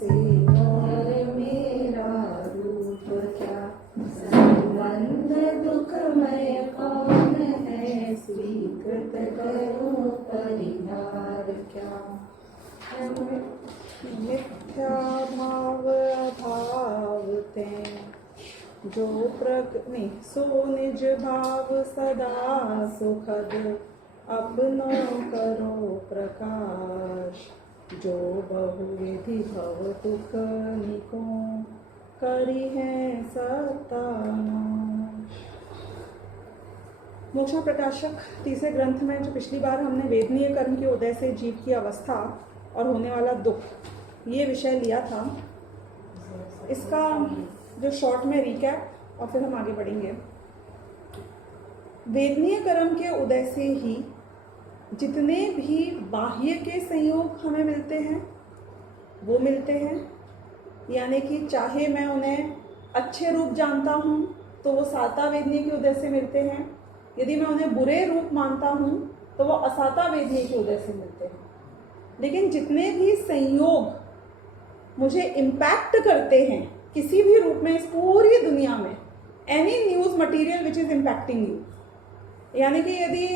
से और मेरा रूप क्या, संबंध दुखमय कौन है, स्वीकृत करूं परिहार क्या। मिथ्या भाव अभाव ते जो नहीं सो निज भाव सदा सुखद, अपनो करो प्रकाश, जो बहुविधि भव दुख निको, करी है सत्तानाश। मोक्षा प्रकाशक तीसरे ग्रंथ में जो पिछली बार हमने वेदनीय कर्म के उदय से जीव की अवस्था और होने वाला दुख, ये विषय लिया था, इसका जो शॉर्ट में रिकैप और फिर हम आगे बढ़ेंगे। वेदनीय कर्म के उदय से ही जितने भी बाह्य के संयोग हमें मिलते हैं वो मिलते हैं, यानी कि चाहे मैं उन्हें अच्छे रूप जानता हूँ तो वो साता वेदनीय के उदय से मिलते हैं, यदि मैं उन्हें बुरे रूप मानता हूँ तो वो असाता वेदनीय के उदय से मिलते हैं। लेकिन जितने भी संयोग मुझे इम्पैक्ट करते हैं किसी भी रूप में इस पूरी दुनिया में, any news material which is impacting you, यानी कि यदि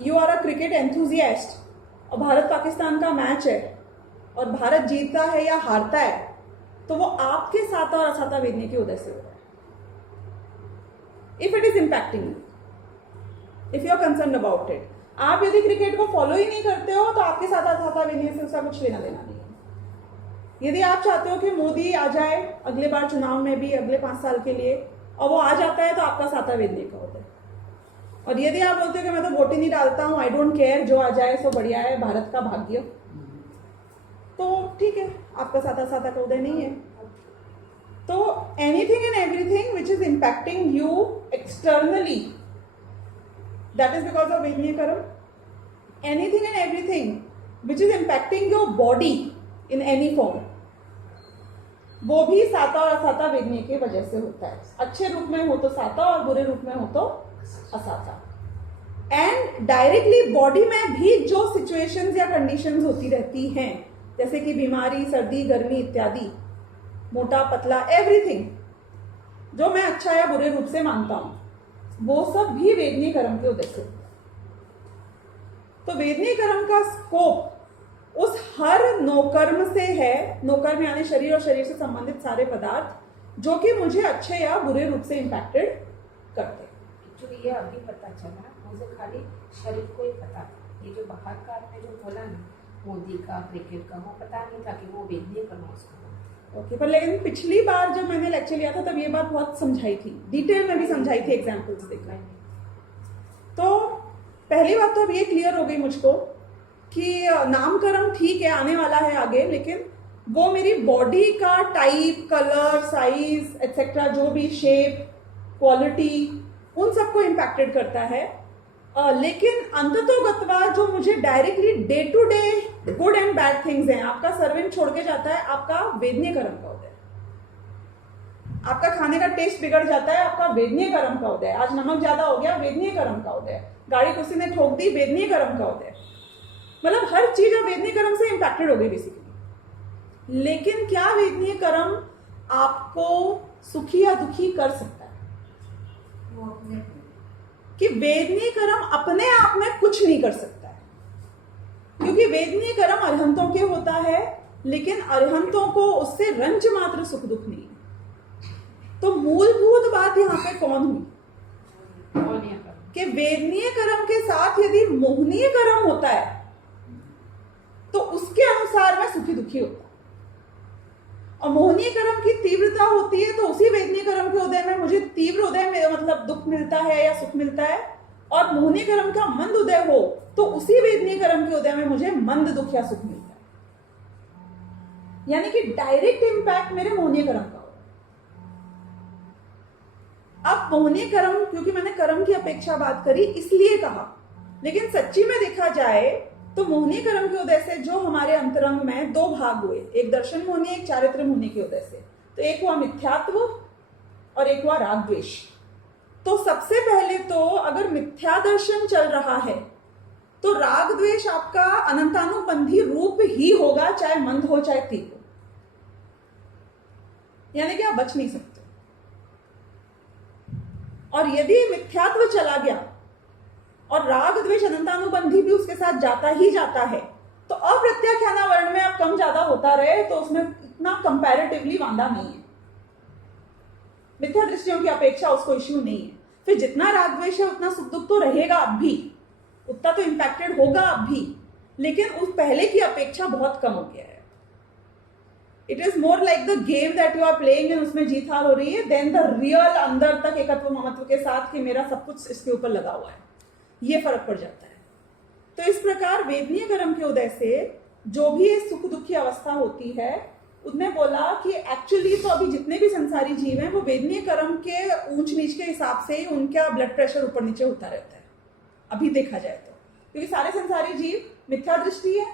you are a cricket enthusiast और भारत पाकिस्तान का मैच है और भारत जीतता है या हारता है, तो वो आपके साता और असाता वेदनीय के उदय से हो रहा है। If it is impacting you, if you are concern about it, आप यदि क्रिकेट को फॉलो ही नहीं करते हो तो आपके साथ असाता वेदनीय से उसका कुछ लेना देना नहीं है। यदि आप चाहते हो कि मोदी आ जाए अगले बार चुनाव में भी अगले 5 साल के लिए, और वो आ जाता है, तो आपका साता वेदनीय का होता है। और यदि आप बोलते हो कि मैं तो वोट ही नहीं डालता हूं, आई डोंट केयर, जो आ जाए सो बढ़िया है, भारत का भाग्य, तो ठीक है, आपका साता साता का उदय नहीं है। तो anything and everything which is impacting you externally, that is because of वेदनीय कर्म। Anything and everything which is impacting your body in any form, वो भी साता और असाता वेदनीय की वजह से होता है। अच्छे रूप में हो तो साता और बुरे रूप में हो तो असाता। एंड डायरेक्टली बॉडी में भी जो सिचुएशंस या कंडीशंस होती रहती हैं, जैसे कि बीमारी, सर्दी, गर्मी इत्यादि, मोटा पतला, एवरीथिंग जो मैं अच्छा या बुरे रूप से मानता हूं, वो सब भी वेदनीय कर्म के उदय से। तो वेदनीय कर्म का स्कोप उस हर नोकर्म से है, नोकर्म यानी शरीर और शरीर से संबंधित सारे पदार्थ जो कि मुझे अच्छे या बुरे रूप से इम्पैक्टेड करते। एक्चुअली ये अभी पता चला, मुझे खाली शरीर को ही पता था। ये जो बाहर का आपने जो बोला ना, मोदी का, क्रिकेट का, वो पता नहीं था कि वो वेदनीय कर्म उसको। ओके, पर लेकिन पिछली बार जब मैंने लेक्चर लिया था तब ये बात बहुत समझाई थी, डिटेल में भी समझाई थी, एग्जाम्पल्स देकर। तो पहली बात तो अब ये क्लियर हो गई मुझको कि नामकरण ठीक है, आने वाला है आगे, लेकिन वो मेरी बॉडी का टाइप, कलर, साइज एक्सेट्रा, जो भी शेप, क्वालिटी, उन सबको इम्पैक्टेड करता है। लेकिन अंततोगत्वा जो मुझे directly day to day good and bad things हैं, आपका सर्वेंट छोड़ के जाता है, आपका वेदनीय कर्म का उदय। आपका खाने का टेस्ट बिगड़ जाता है, आपका वेदनीय कर्म का उदय। आज नमक ज्यादा हो गया, वेदनीय कर्म का उदय। गाड़ी किसी ने ठोक दी, वेदनीय कर्म का उदय। मतलब हर चीज अब वेदनीय कर्म से इम्पैक्टेड हो गई बेसिकली। लेकिन क्या वेदनीय कर्म आपको सुखी या दुखी कर सकता है? वो अपने कि वेदनीय कर्म अपने आप में कुछ नहीं कर सकता है, क्योंकि वेदनीय कर्म अरहंतों के होता है, लेकिन अरहंतों को उससे रंज मात्र सुख दुख नहीं है। तो मूलभूत बात यहाँ पे कौन हुई कि वेदनीय कर्म के साथ यदि मोहनीय कर्म होता है तो उसके अनुसार मैं सुखी दुखी होता, और मोहनीय कर्म की तीव्रता होती है तो उसी वेदनीय कर्म के उदय में मुझे तीव्र उदय में मतलब दुख मिलता है या सुख मिलता है, और मोहनीय कर्म का मंद उदय हो तो उसी वेदनीय कर्म के उदय में मुझे मंद दुख या सुख मिलता है। यानी कि डायरेक्ट इंपैक्ट मेरे मोहनीय कर्म का होगा। अब मोहनीय कर्म, क्योंकि मैंने कर्म की अपेक्षा बात करी इसलिए कहा, लेकिन सच्ची में देखा जाए तो मोहनीय कर्म के उदय से जो हमारे अंतरंग में 2 भाग हुए, एक दर्शन मोहनीय, एक चारित्र मोहनीय के उदय से। तो एक हुआ मिथ्यात्व और एक हुआ राग द्वेष। तो सबसे पहले तो अगर मिथ्या दर्शन चल रहा है तो राग द्वेष आपका अनंतानुबंधी रूप ही होगा, चाहे मंद हो चाहे तीव्र। यानी कि आप बच नहीं सकते। और यदि मिथ्यात्व चला गया और राग द्वेष अनंतानुबंधी भी उसके साथ जाता ही जाता है, तो अप्रत्याख्याना वर्ण में आप कम ज्यादा होता रहे तो उसमें इतना कंपैरेटिवली वांदा नहीं है, मिथ्या दृष्टियों की अपेक्षा उसको इश्यू नहीं है। फिर जितना राग द्वेष है उतना सुख दुख तो रहेगा अब भी, उतना तो इंपैक्टेड होगा अब भी, लेकिन उस पहले की अपेक्षा बहुत कम हो गया है। It is more like the game that you are playing and उसमें जीत हार हो रही है, देन द रियल अंदर तक एकत्व ममत्व के साथ कि मेरा सब कुछ इसके ऊपर लगा हुआ है, ये फर्क पड़ जाता है। तो इस प्रकार वेदनीय कर्म के उदय से जो भी सुख दुख की अवस्था होती है, उसने बोला कि एक्चुअली तो अभी जितने भी संसारी जीव हैं वो वेदनीय कर्म के ऊंच नीच के हिसाब से ही उनका ब्लड प्रेशर ऊपर नीचे होता रहता है अभी देखा जाए तो, क्योंकि सारे संसारी जीव मिथ्या दृष्टि है,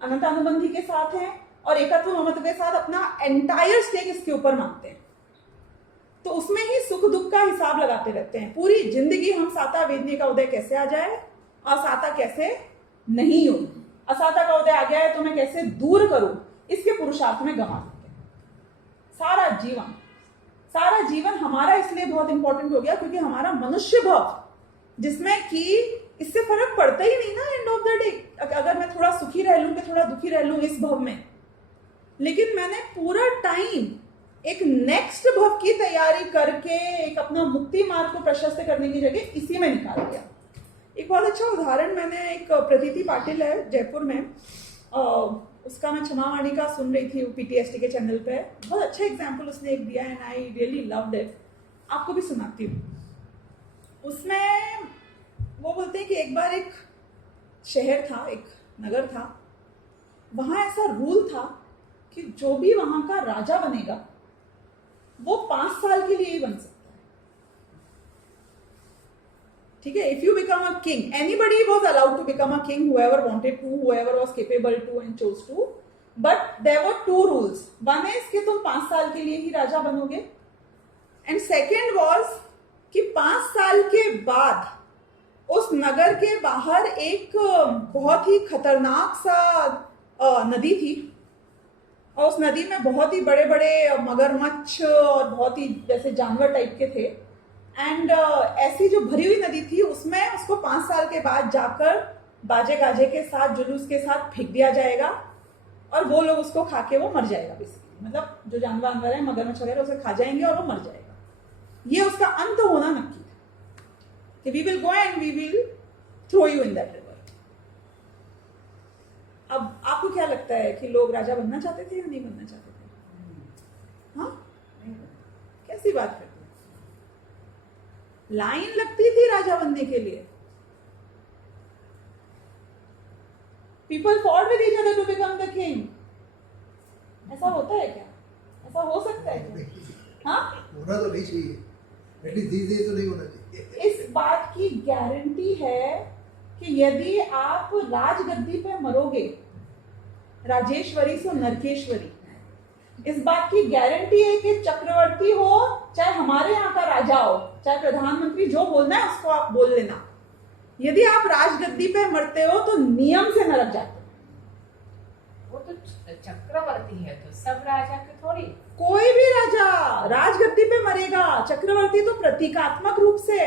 अनंतानुबंधी के साथ हैं और एकत्व ममत्व के साथ अपना एंटायर स्टेक इसके ऊपर मानते हैं। तो उसमें ही सुख दुख का हिसाब लगाते रहते हैं पूरी जिंदगी। हम साता वेदनीय का उदय कैसे आ जाए, असाता कैसे नहीं हो, असाता का उदय आ गया है तो मैं कैसे दूर करूं, इसके पुरुषार्थ में गंवा देते हैं सारा जीवन हमारा इसलिए बहुत इंपॉर्टेंट हो गया क्योंकि हमारा मनुष्य भाव, जिसमें कि इससे फर्क पड़ता ही नहीं ना एंड ऑफ द डे, अगर मैं थोड़ा सुखी रह लूं कि थोड़ा दुखी रह लूं इस भव में, लेकिन मैंने पूरा टाइम एक नेक्स्ट भव की तैयारी करके एक अपना मुक्ति मार्ग को प्रशस्त करने की जगह इसी में निकाल दिया। एक बहुत अच्छा उदाहरण मैंने, एक प्रतीति पाटिल है जयपुर में, उसका मैं क्षमावाणी का सुन रही थी पीटीएसटी के चैनल पे, बहुत अच्छा एग्जाम्पल उसने एक दिया and I really loved it, आपको भी सुनाती हूँ। उसमें वो बोलते हैं कि एक बार एक शहर था, एक नगर था, वहां ऐसा रूल था कि जो भी वहां का राजा बनेगा वो 5 साल के लिए ही बन सकता है, ठीक है। If you become a king, anybody was allowed to become a king, whoever wanted to, whoever was capable to and chose to, but there were 2 rules. One is कि तुम 5 साल के लिए ही राजा बनोगे, एंड सेकेंड वॉज कि 5 साल के बाद उस नगर के बाहर एक बहुत ही खतरनाक सा नदी थी, और उस नदी में बहुत ही बड़े बड़े मगरमच्छ और बहुत ही जैसे जानवर टाइप के थे, एंड ऐसी जो भरी हुई नदी थी उसमें उसको 5 साल के बाद जाकर बाजे गाजे के साथ जुलूस के साथ फेंक दिया जाएगा और वो लोग उसको खा के वो मर जाएगा बेसिकली, मतलब जो जानवर अंदर है मगरमच्छ वगैरह उसे खा जाएंगे और वो मर जाएगा। ये उसका अंत होना नक्की था कि we will go and we will throw you in that river. अब आपको क्या लगता है कि लोग राजा बनना चाहते थे या नहीं बनना चाहते थे? हाँ, कैसी बात करते हैं, लाइन लगती थी राजा बनने के लिए, people fought with each other to become the king. ऐसा होता है क्या? ऐसा हो सकता है क्या? हाँ, होना तो नहीं चाहिए, एटलीस्ट these days तो नहीं होना चाहिए। इस बात की गारंटी है कि यदि आप राजगद्दी पे मरोगे, राजेश्वरी से नरकेश्वरी, इस बात की गारंटी है कि चक्रवर्ती हो चाहे हमारे यहाँ का राजा हो चाहे प्रधानमंत्री, जो बोलना है उसको आप बोल लेना, यदि आप राजगद्दी पे मरते हो तो नियम से नरक जाते हो। वो तो चक्रवर्ती है तो सब राजा के थोड़ी, कोई भी राजा राजगद्दी पे मरेगा, चक्रवर्ती तो प्रतीकात्मक रूप से,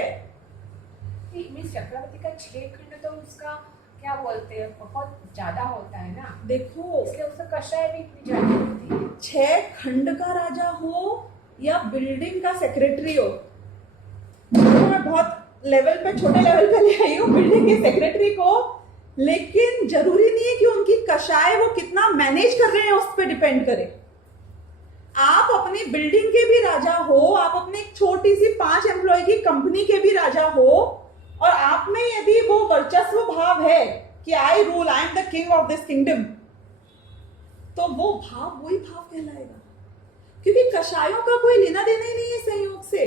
मीन्स चक्रवर्ती का 6 खंड तो उसका क्या बोलते हैं बहुत ज्यादा होता है ना, देखो इसलिए उसका कषाय भी इतनी ज्यादा होती है। 6 खंड का राजा हो या बिल्डिंग का सेक्रेटरी हो, मैं बहुत लेवल पे छोटे लेवल पे ले आई हूँ बिल्डिंग के सेक्रेटरी को, लेकिन जरूरी नहीं है कि उनकी कषाय वो कितना मैनेज कर रहे हैं उस पर डिपेंड करे। आप अपनी बिल्डिंग के भी राजा हो, आप अपनी एक छोटी सी 5 एम्प्लॉय की कंपनी के भी राजा हो, और आप में यदि वो वर्चस्व भाव है कि I rule, I am the king of this kingdom, तो वो भाव वही भाव कहलाएगा, क्योंकि कषायों का कोई लेना देना ही नहीं है संयोग से।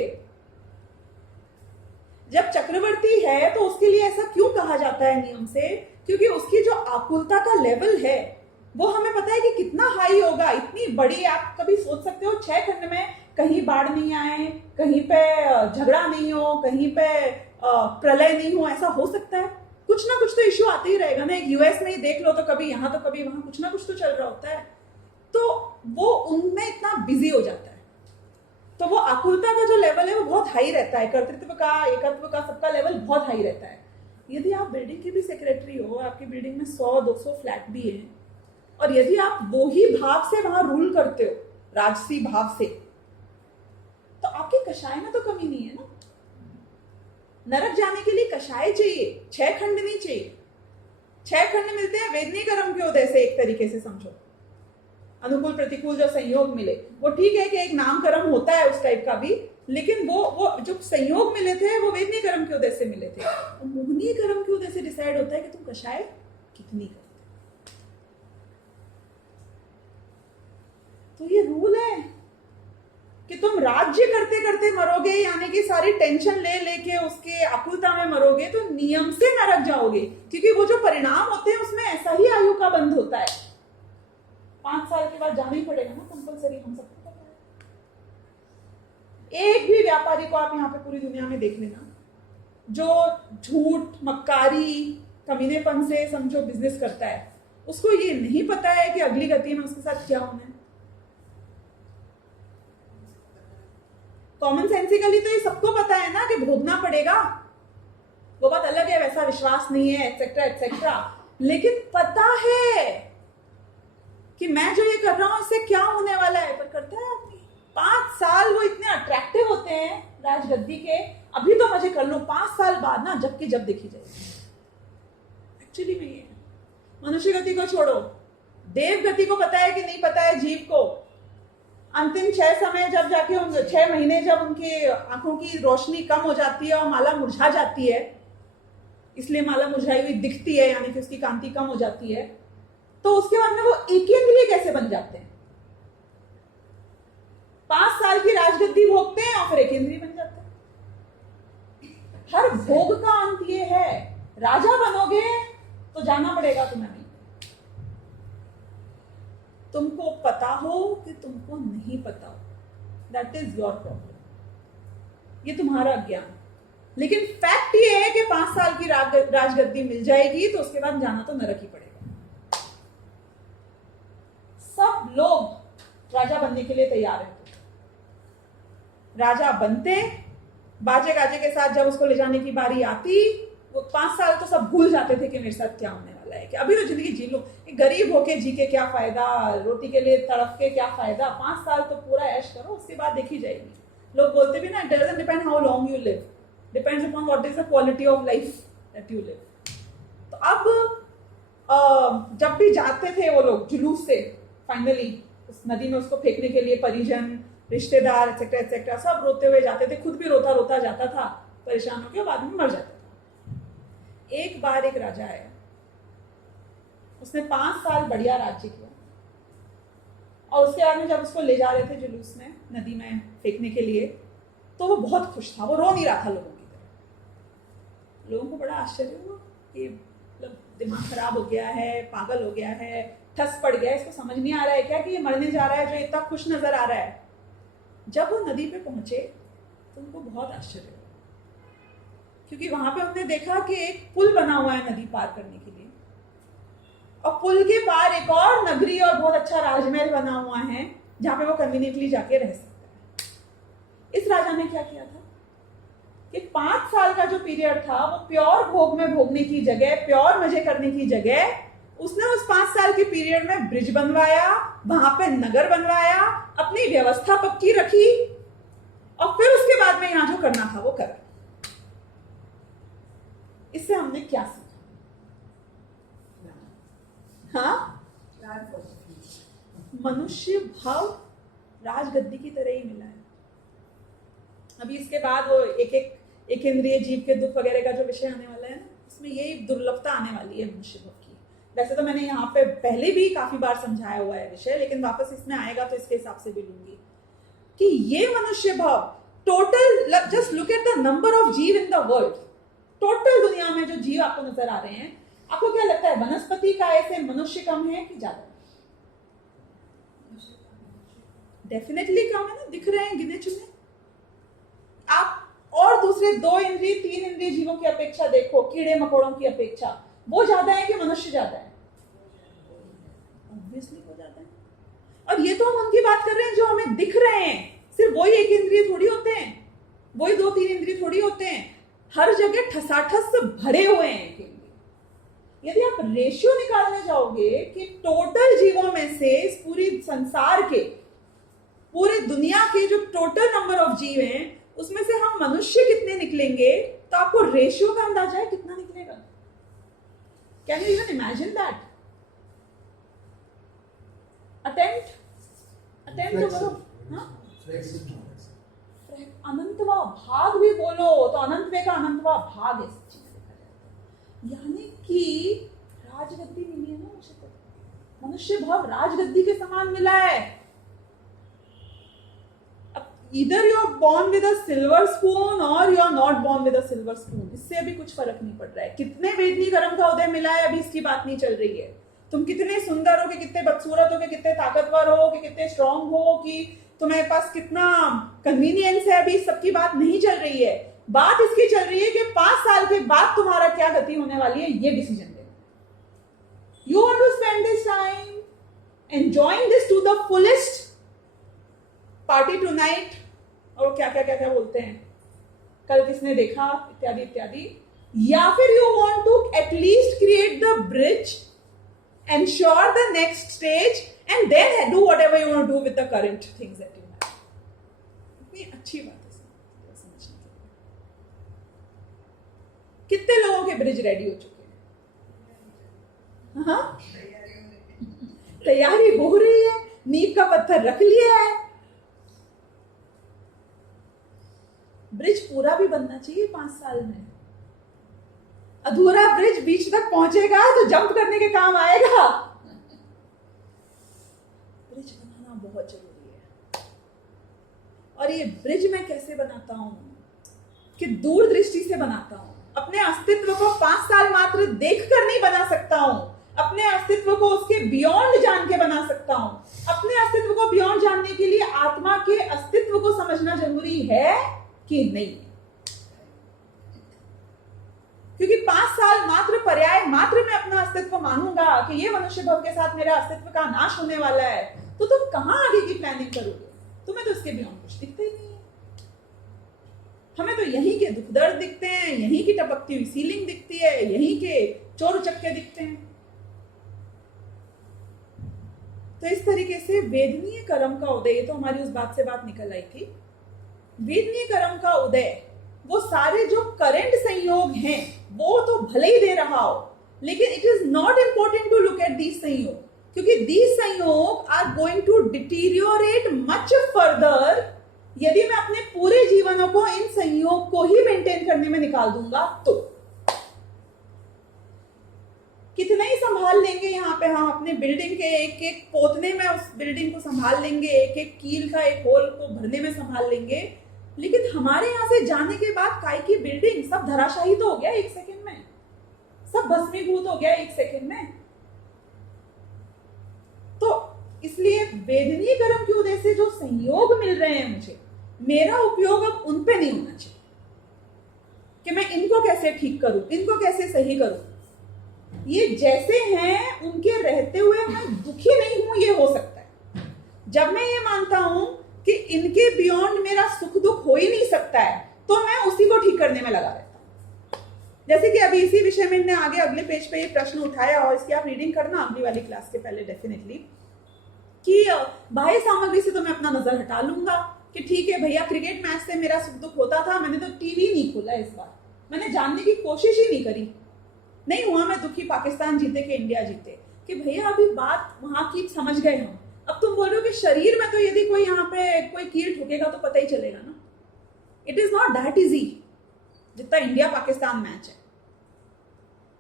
जब चक्रवर्ती है तो उसके लिए ऐसा क्यों कहा जाता है नियम से, क्योंकि उसकी जो आकुलता का लेवल है वो हमें पता है कि कितना हाई होगा। इतनी बड़ी, आप कभी सोच सकते हो 6 खंड में कहीं बाढ़ नहीं आए, कहीं पे झगड़ा नहीं हो, कहीं पे प्रलय नहीं हो, ऐसा हो सकता है? कुछ ना कुछ तो इश्यू आते ही रहेगा ना। एक यूएस में ही देख लो तो कभी यहाँ तो कभी वहां, कुछ ना कुछ तो चल रहा होता है। तो वो उनमें इतना बिजी हो जाता है तो वो आकुलता का जो लेवल है वो बहुत हाई रहता है, कर्तृत्व का, एकत्व का, सबका लेवल बहुत हाई रहता है। यदि आप बिल्डिंग के भी सेक्रेटरी हो, आपकी बिल्डिंग में 100-200 फ्लैट भी है, और यदि आप वो ही भाव से वहां रूल करते हो, राजसी भाव से, तो आपकी कषाय में तो कमी नहीं है ना। नरक जाने के लिए कषाय चाहिए, 6 खंड नहीं चाहिए। 6 खंड मिलते हैं वेदनी कर्म के उदय से, एक तरीके से समझो, अनुकूल प्रतिकूल जो संयोग मिले, वो ठीक है कि एक नाम कर्म होता है उस टाइप का भी, लेकिन वो जो संयोग मिले थे वो वेदनी कर्म के उदय से मिले थे। और मोहनी कर्म के उदय से डिसाइड होता है कि तुम कषाय कितनी करते। तो ये रूल है कि तुम राज्य करते करते मरोगे, यानी कि सारी टेंशन ले लेके उसके आकुलता में मरोगे, तो नियम से नरक जाओगे, क्योंकि वो जो परिणाम होते हैं उसमें ऐसा ही आयु का बंध होता है। 5 साल के बाद जाना ही पड़ेगा ना, कंपलसरी, हम सबको पता है। एक भी व्यापारी को आप यहाँ पे पूरी दुनिया में देख लेना जो झूठ, मक्कारी, कमीनेपन से समझो बिजनेस करता है, उसको ये नहीं पता है कि अगली गति में उसके साथ क्या होना है। कॉमन सेंसिकली तो ये सबको पता है ना कि भोगना पड़ेगा, वो बात अलग है, वैसा विश्वास नहीं है, एक्सेट्रा एक्सेट्रा, लेकिन पता है कि मैं जो ये कर रहा हूं इससे क्या होने वाला है, पर करता है आदमी। 5 साल वो इतने अट्रैक्टिव होते हैं राजगद्दी के, अभी तो मजे कर लो, 5 साल बाद ना जब की जब देखी जाएगी। एक्चुअली में ये मनुष्य गति को छोड़ो, देव गति को पता है कि नहीं पता है जीव को। अंतिम 6 समय जब जाके 6 महीने जब उनकी आंखों की रोशनी कम हो जाती है और माला मुरझा जाती है, इसलिए माला मुरझाई हुई दिखती है, यानी कि उसकी कांति कम हो जाती है, तो उसके बाद में वो एकेंद्रिय कैसे बन जाते हैं? 5 साल की राजगद्दी भोगते हैं और फिर एकेंद्रिय बन जाते हैं। हर भोग का अंत ये है, राजा बनोगे तो जाना पड़ेगा तुम्हें नहीं। तुमको पता हो कि तुमको नहीं पता हो, दैट इज योर प्रॉब्लम, ये तुम्हारा अज्ञान। लेकिन फैक्ट ये है कि 5 साल की राजगद्दी मिल जाएगी तो उसके बाद जाना तो नरक ही पड़ेगा। सब लोग राजा बनने के लिए तैयार हैं, राजा बनते, बाजे गाजे के साथ जब उसको ले जाने की बारी आती, वो 5 साल तो सब भूल जाते थे कि मेरे साथ क्या होने वाला है, कि अभी तो जिंदगी जी लो, गरीब होके जी के क्या फायदा, रोटी के लिए तड़प के क्या फायदा, 5 साल तो पूरा ऐश करो, उसके बाद देखी जाएगी। लोग बोलते भी ना, it doesn't depend how long you live, depends upon what is the quality of life that you live. तो अब जब भी जाते थे वो लोग जुलूस से, फाइनली उस नदी में उसको फेंकने के लिए परिजन, रिश्तेदार, एक्सेट्रा एक्सेट्रा, सब रोते हुए जाते थे, खुद भी रोता रोता जाता था, परेशान होकर बाद में मर जाता था। एक बार एक राजा आया, उसने 5 साल बढ़िया राज्य किया, और उसके बाद में जब उसको ले जा रहे थे जुलूस में नदी में फेंकने के लिए, तो वो बहुत खुश था, वो रो नहीं रहा था लोगों की तरह। लोगों को बड़ा आश्चर्य हुआ कि मतलब दिमाग खराब हो गया है, पागल हो गया है, ठस पड़ गया है, इसको समझ नहीं आ रहा है क्या कि ये मरने जा रहा है जो इतना खुश नजर आ रहा है। जब वो नदी पे पहुंचे तो उनको बहुत आश्चर्य हुआ, क्योंकि वहां पे उन्होंने देखा कि एक पुल बना हुआ है नदी पार करने के लिए, और पुल के पार एक और नगरी और बहुत अच्छा राजमहल बना हुआ है जहां पे वो कन्वीनियंटली जाके रह सकता है। इस राजा ने क्या किया था कि 5 साल का जो पीरियड था वो प्योर भोग में भोगने की जगह, प्योर मजे करने की जगह, उसने उस 5 साल के पीरियड में ब्रिज बनवाया, वहां पे नगर बनवाया, अपनी व्यवस्था पक्की रखी, और फिर उसके बाद में यहां जो करना था वो करा। इससे हमने क्या सीखा? हाँ, मनुष्य भाव राजगद्दी की तरह ही मिला है। अभी इसके बाद वो एक इंद्रिय जीव के दुख वगैरह का जो विषय आने वाला है ना, इसमें यही दुर्लभता आने वाली है मनुष्य भाव की। वैसे तो मैंने यहाँ पे पहले भी काफी बार समझाया हुआ है विषय, लेकिन वापस इसमें आएगा तो इसके हिसाब से भी लूंगी कि ये मनुष्य भाव total, just look at the number of जीव इन द वर्ल्ड, टोटल दुनिया में जो जीव आपको नजर आ रहे हैं, आपको क्या लगता है वनस्पति काय से मनुष्य कम है कि ज्यादा? डेफिनेटली कम है ना, दिख रहे हैं गिने चुने। आप और दूसरे 2 इंद्रिय 3 इंद्रिय जीवों की अपेक्षा देखो, कीड़े मकोड़ों की अपेक्षा, वो ज्यादा है कि मनुष्य ज्यादा है? ऑब्वियसली वो ज्यादा है। और ये तो हम उनकी बात कर रहे हैं जो हमें दिख रहे हैं, सिर्फ वही एक इंद्रिय थोड़ी होते हैं, वही 2-3 इंद्रिय थोड़ी होते हैं, हर जगह ठसाठस से भरे हुए हैं एक इंद्रिय। यदि आप रेशियो निकालने जाओगे कि टोटल जीवों में से इस पूरी संसार के, पूरी दुनिया के जो टोटल नंबर ऑफ जीव हैं उसमें से हम मनुष्य कितने निकलेंगे, तो आपको रेशियो का अंदाजा है कितना निकलेगा? Can you even imagine that? Attempt तो करो। हाँ, अनंतवा भाग भी बोलो तो अनंतवे का अनंतवा भाग है सच्ची में देखा जाए तो। यानी कि राजगद्दी मिली है ना मुझे, तो मनुष्य भाव राजगद्दी के समान मिला है। इधर you are born with a silver spoon और you are not born with a silver spoon, इससे अभी कुछ फर्क नहीं पड़ रहा है। कितने वेदनी कर्म का उदय मिला है अभी इसकी बात नहीं चल रही है। तुम कितने सुंदर हो कि कितने बदसूरत हो कि कितने ताकतवर हो कि कितने स्ट्रांग हो कि तुम्हारे पास कितना कन्वीनियंस है, अभी सबकी बात नहीं चल रही है। बात इसकी चल रही है कि 5 साल के बाद तुम्हारा क्या गति होने वाली है, ये डिसीजन लेना। You want to spend this time enjoying this to the fullest, party tonight, और क्या क्या क्या क्या बोलते हैं, कल किसने देखा, इत्यादि इत्यादि, या फिर you want to at least create the bridge, ensure the next stage and then do whatever you want to do with the current things that you have. इतनी अच्छी बात है समझने के लिए। कितने लोगों के ब्रिज रेडी हो चुके हैं? हाँ, तैयारी हो रही है, नींव का पत्थर रख लिया है। ब्रिज पूरा भी बनना चाहिए 5 साल में। अधूरा ब्रिज बीच तक पहुंचेगा तो जंप करने के काम आएगा। ब्रिज बनाना बहुत जरूरी है। और ये ब्रिज मैं कैसे बनाता हूं कि दूरदृष्टि से बनाता हूं। अपने अस्तित्व को 5 साल मात्र देखकर नहीं बना सकता हूं, अपने अस्तित्व को उसके बियॉन्ड जान के बना सकता हूं। अपने अस्तित्व को बियॉन्ड जानने के लिए आत्मा के अस्तित्व को समझना जरूरी है कि नहीं, क्योंकि 5 साल मात्र पर्याय मात्र में अपना अस्तित्व मानूंगा कि ये मनुष्य भव के साथ मेरा अस्तित्व का नाश होने वाला है, तो तुम कहां आगे की प्लानिंग करोगे? तुम्हें तो इसके बियॉन्ड कुछ दिखता ही नहीं है। हमें तो यहीं के दुख दर्द दिखते हैं, यहीं की टपकती हुई सीलिंग दिखती है, यहीं के चोर उचक्के दिखते हैं। तो इस तरीके से वेदनीय कर्म का उदय, तो हमारी उस बात से बात निकल आई थी। वेदनीय कर्म का उदय, वो सारे जो करंट संयोग हैं वो तो भले ही दे रहा हो, लेकिन it is not important to look at these संयोग, क्योंकि दीज संयोग are going to deteriorate much further यदि मैं अपने पूरे जीवनों को इन संयोग को ही मेंटेन करने में निकाल दूंगा। तो कितना ही संभाल लेंगे यहाँ पे हम अपने बिल्डिंग के एक एक पोतने में, उस बिल्डिंग को संभाल लेंगे, एक एक कील का एक होल को भरने में संभाल लेंगे, लेकिन हमारे यहां से जाने के बाद काय की बिल्डिंग सब धराशायी तो हो गया 1 सेकंड में, सब भस्मीभूत हो गया 1 सेकंड में। तो इसलिए वेदनीय कर्म के उदय से जो संयोग मिल रहे हैं मुझे, मेरा उपयोग अब उन पे नहीं होना चाहिए कि मैं इनको कैसे ठीक करूं, इनको कैसे सही करूं। ये जैसे हैं उनके रहते हुए मैं दुखी नहीं हूं, ये हो सकता है। जब मैं ये मानता हूं कि इनके बियॉन्ड मेरा सुख दुख हो ही नहीं सकता है, तो मैं उसी को ठीक करने में लगा रहता हूं। जैसे कि अभी इसी विषय में इन्हें आगे अगले पेज पे ये प्रश्न उठाया, और इसकी आप रीडिंग करना अगली वाली क्लास के पहले डेफिनेटली, कि बाह्य सामग्री से तो मैं अपना नजर हटा लूंगा कि ठीक है भैया, क्रिकेट मैच से मेरा सुख दुख होता था, मैंने तो टीवी नहीं खोला इस बार, मैंने जानने की कोशिश ही नहीं करी, नहीं हुआ मैं दुखी पाकिस्तान जीते कि इंडिया जीते, कि भैया अभी बात वहां की समझ गए हम। अब तुम बोल रहे हो कि शरीर में तो यदि कोई यहाँ पे कोई कील ठोकेगा तो पता ही चलेगा ना। It is not that easy जितना इंडिया पाकिस्तान मैच है।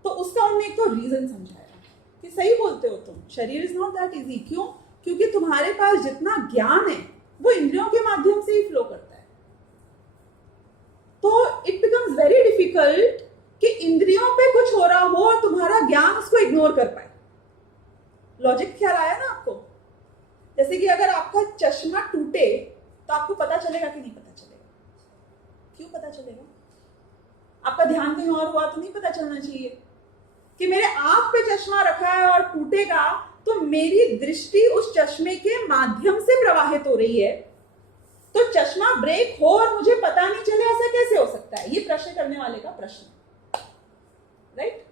तो उसका उन्होंने एक तो रीजन समझाया कि सही बोलते हो तुम, शरीर इज नॉट दैट इजी। क्यों? क्योंकि तुम्हारे पास जितना ज्ञान है वो इंद्रियों के माध्यम से ही फ्लो करता है। तो इट बिकम्स वेरी डिफिकल्ट कि इंद्रियों पे कुछ हो रहा हो और तुम्हारा ज्ञान उसको इग्नोर कर पाए। लॉजिक ख्याल आया ना आपको? जैसे कि अगर आपका चश्मा टूटे तो आपको पता चलेगा कि नहीं पता चलेगा? क्यों पता चलेगा? आपका ध्यान कहीं और हुआ तो नहीं पता चलना चाहिए कि मेरे आंख पे चश्मा रखा है और टूटेगा तो मेरी दृष्टि उस चश्मे के माध्यम से प्रवाहित हो रही है, तो चश्मा ब्रेक हो और मुझे पता नहीं चले, ऐसा कैसे हो सकता है? ये प्रश्न करने वाले का प्रश्न, राइट?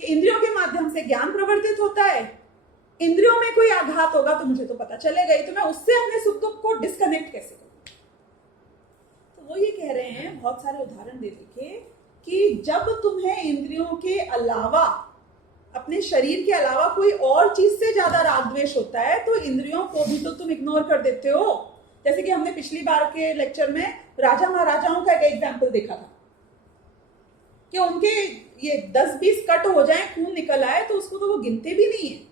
कि इंद्रियों के माध्यम से ज्ञान प्रवर्तित होता है, इंद्रियों में कोई आघात होगा तो मुझे तो पता चलेगा ही, तो मैं उससे अपने सुख दुख को डिस्कनेक्ट कैसे करूं? तो वो ये कह रहे हैं, बहुत सारे उदाहरण दे देके, कि जब तुम्हें इंद्रियों के अलावा, अपने शरीर के अलावा कोई और चीज से ज्यादा राग द्वेष होता है तो इंद्रियों को भी तो तुम इग्नोर कर देते हो। जैसे कि हमने पिछली बार के लेक्चर में राजा महाराजाओं का एक एग्जाम्पल देखा था कि उनके ये 10-20 कट हो जाए, खून निकल आए, तो उसको तो वो गिनते भी नहीं है।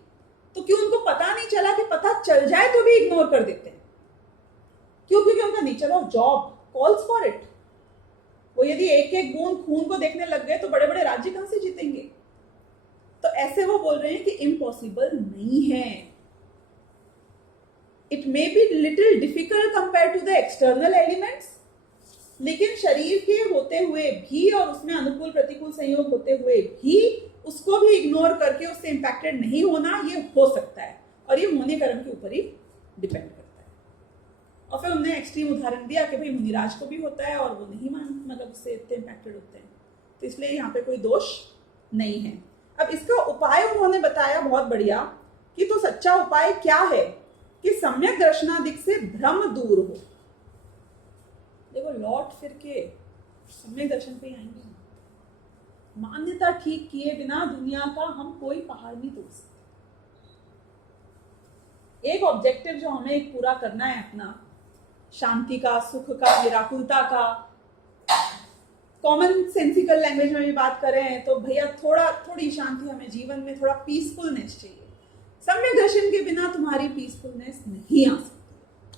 तो क्यों उनको पता नहीं चला कि पता चल जाए तो भी इग्नोर कर देते हैं? क्यों? क्योंकि उनका nature of job calls for it. वो यदि एक एक बूंद खून को देखने लग गए तो बड़े बड़े राज्य कहां से जीतेंगे? तो ऐसे वो बोल रहे हैं कि इम्पॉसिबल नहीं है। It may be little difficult compare to the external elements, लेकिन शरीर के होते हुए भी और उसमें अनुकूल प्रतिकूल संयोग होते हुए भी उसको भी इग्नोर करके उससे इंपैक्टेड नहीं होना, ये हो सकता है, और ये होने कर्म के ऊपर ही डिपेंड करता है। और फिर उन्होंने एक्सट्रीम उदाहरण दिया कि भाई मुनिराज को भी होता है और वो नहीं मतलब उससे इतने इंपैक्टेड होते हैं, तो इसलिए यहाँ पे कोई दोष नहीं है। अब इसका उपाय उन्होंने बताया बहुत बढ़िया, कि तो सच्चा उपाय क्या है कि सम्यक दर्शनादिक से भ्रम दूर हो। देखो लौट फिर के सम्यक दर्शन पे आएंगे। मान्यता ठीक किए बिना दुनिया का हम कोई पहाड़ नहीं तोड़ सकते। एक ऑब्जेक्टिव जो हमें एक पूरा करना है अपना, शांति का, सुख का, निराकुलता का, कॉमन सेंसिकल लैंग्वेज में भी बात करें तो भैया थोड़ी शांति हमें जीवन में, थोड़ा पीसफुलनेस चाहिए। सम्यक दर्शन के बिना तुम्हारी पीसफुलनेस नहीं आ सकती।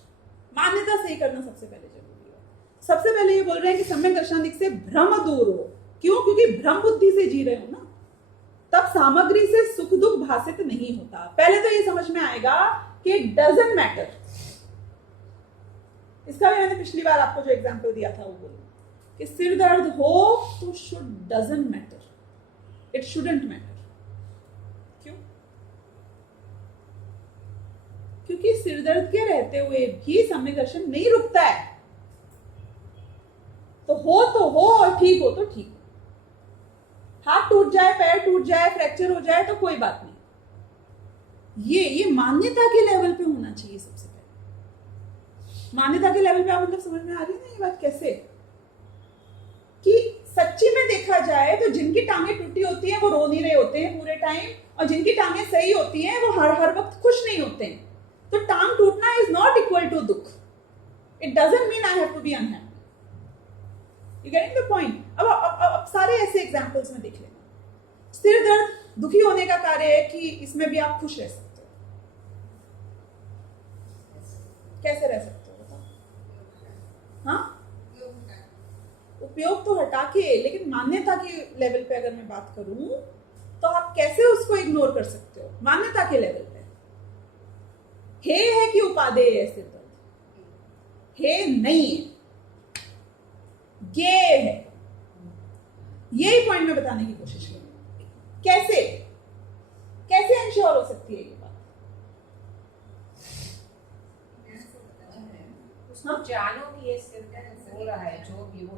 मान्यता सही करना सबसे पहले जरूरी है। सबसे पहले ये बोल रहे हैं कि सम्यक दर्शनादिक से भ्रम दूर हो। क्यों? क्योंकि भ्रम बुद्धि से जी रहे हो ना, तब सामग्री से सुख दुख भाषित नहीं होता। पहले तो ये समझ में आएगा कि इट डजंट मैटर। इसका भी मैंने पिछली बार आपको जो एग्जांपल दिया था वो बोलूं कि सिर दर्द हो तो should doesn't matter, it shouldn't matter. क्यों? क्योंकि सिर दर्द के रहते हुए भी सम्यक दर्शन नहीं रुकता है। तो हो और ठीक हो तो ठीक हो। हाथ टूट जाए, पैर टूट जाए, फ्रैक्चर हो जाए तो कोई बात नहीं। ये मान्यता के लेवल पे होना चाहिए सबसे पहले। मान्यता के लेवल पे आप मतलब समझ में आ रही है ना ये बात कैसे? कि सच्ची में देखा जाए तो जिनकी टांगे टूटी होती हैं वो रो नहीं रहे होते हैं पूरे टाइम, और जिनकी टांगे सही होती हैं वो हर वक्त खुश नहीं होते हैं। तो टांग टूटना इज नॉट इक्वल टू दुख। It doesn't mean I have to be unhappy. You getting the point? अब सारे ऐसे एग्जांपल्स में देख लेना। सिर दर्द दुखी होने का कार्य है कि इसमें भी आप खुश रह सकते हो। कैसे रह सकते हो बताओ? हाँ, उपयोग तो हटा के, लेकिन मान्यता के लेवल पे अगर मैं बात करूं तो आप कैसे उसको इग्नोर कर सकते हो? मान्यता के लेवल पे हे है कि उपादेय है सिर दर्द? हे नहीं है, गे है। यही पॉइंट में बताने की कोशिश करूंगी। कैसे इंश्योर हो सकती है ये बात? उसको जानो कि ये सिर दर्द हो रहा है, जो भी हो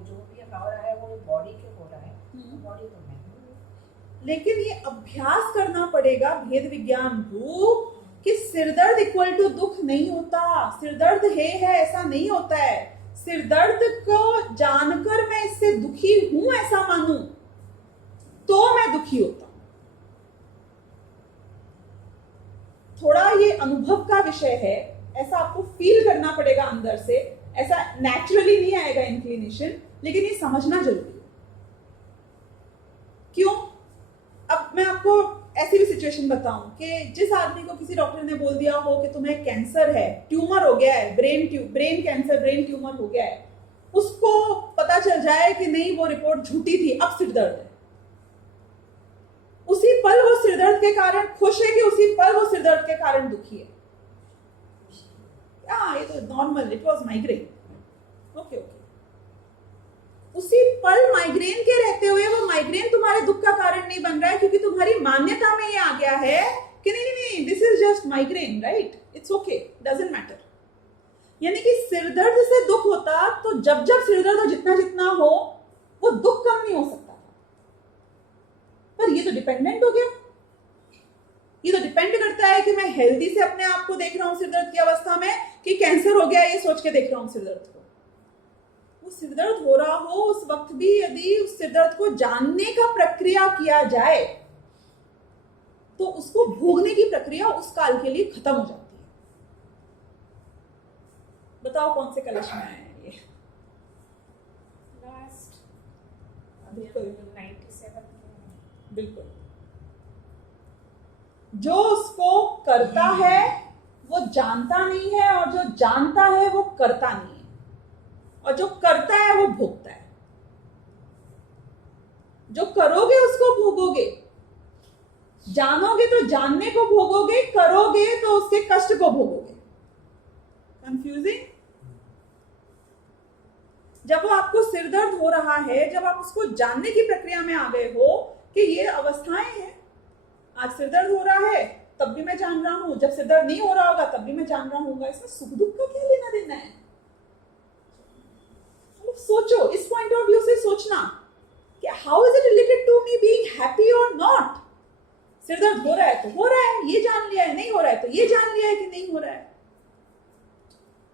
रहा है वो बॉडी के हो रहा है, बॉडी तो मैं हूं। लेकिन ये अभ्यास करना पड़ेगा भेद विज्ञान रूप कि सिरदर्द इक्वल टू दुख नहीं होता। सिरदर्द है ऐसा नहीं होता है। सिरदर्द को जानकर मैं इससे दुखी हूं ऐसा मानूं तो मैं दुखी होता हूं। थोड़ा ये अनुभव का विषय है, ऐसा आपको फील करना पड़ेगा अंदर से। ऐसा नेचुरली नहीं आएगा इंक्लिनेशन, लेकिन ये समझना जरूरी है। क्यों? अब मैं आपको ऐसी भी सिचुएशन बताऊं कि जिस आदमी को किसी डॉक्टर ने बोल दिया हो कि तुम्हें कैंसर है, ट्यूमर हो गया है, ब्रेन कैंसर, ब्रेन ट्यूमर हो गया है, उसको पता चल जाए कि नहीं वो रिपोर्ट झूठी थी, अब सिर दर्द है। उसी पल वो सिरदर्द के कारण खुश है कि उसी पल वो सिरदर्द के कारण दुखी है? ये तो normal, it was migraine. Okay. उसी पल माइग्रेन के रहते हुए वो माइग्रेन तुम्हारे दुख का कारण नहीं बन रहा है, क्योंकि तुम्हारी मान्यता में ये आ गया है कि नहीं, this is just migraine, right? It's okay, doesn't matter. यानी कि सिरदर्द से दुख होता तो जब जब सिरदर्द हो जितना जितना हो वो दुख कम नहीं हो सकता था। पर ये तो डिपेंडेंट हो गया। ये तो डिपेंड करता है कि मैं हेल्दी से अपने आप को देख रहा हूं सिरदर्द की अवस्था में कि कैंसर हो गया ये सोच के देख रहा हूं सिरदर्द को। वो सिरदर्द हो रहा हो उस वक्त भी यदि उस सिरदर्द को जानने का प्रक्रिया किया जाए तो उसको भोगने की प्रक्रिया उस काल के लिए खत्म हो जाती है। बताओ कौन से कलश में आए हैं ये? लास्ट बिल्कुल 97 बिल्कुल। जो उसको करता है वो जानता नहीं है और जो जानता है वो करता नहीं है और जो करता है वो भोगता है। जो करोगे उसको भोगोगे, जानोगे तो जानने को भोगोगे, करोगे तो उसके कष्ट को भोगोगे। कंफ्यूजिंग? जब वो आपको सिरदर्द हो रहा है, जब आप उसको जानने की प्रक्रिया में आ गए हो कि ये अवस्थाएं हैं, आज सिरदर्द हो रहा है तब भी मैं जान रहा हूं, जब सिरदर्द नहीं हो रहा होगा तब भी मैं जान रहा हूँ, इसमें सुख दुख का क्या लेना देना है? मतलब सोचो, इस पॉइंट ऑफ व्यू से सोचना कि how is it related to me being happy और नॉट। सिरदर्द हो रहा है तो हो रहा है, ये जान लिया है, नहीं हो रहा है तो ये जान लिया है कि नहीं हो रहा है।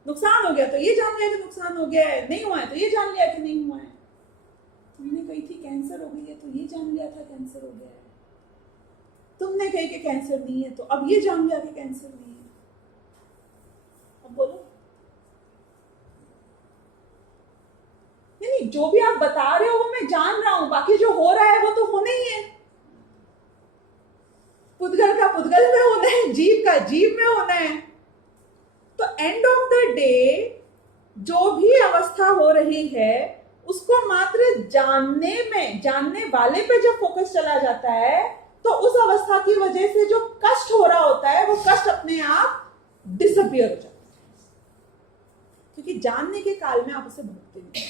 नुकसान हो गया तो ये जान लिया कि नुकसान हो गया है, नहीं हुआ है तो ये जान लिया कि नहीं हुआ है। तुमने कही थी कैंसर हो गई है तो ये जान लिया था कैंसर हो गया है। तुमने कही कि कैंसर नहीं है तो अब ये जान लिया कि कैंसर नहीं है। अब बोलो, नहीं जो भी आप बता रहे हो वो मैं जान रहा हूं, बाकी जो हो रहा है वो तो होना ही है। पुद्गल का पुद्गल में होना है, जीव का जीव में होना है। तो एंड ऑफ द डे जो भी अवस्था हो रही है उसको मात्र जानने में, जानने वाले पे जब फोकस चला जाता है तो उस अवस्था की वजह से जो कष्ट हो रहा होता है वो कष्ट अपने आप डिसअपियर हो जाता है, क्योंकि जानने के काल में आप उसे भोगते नहीं।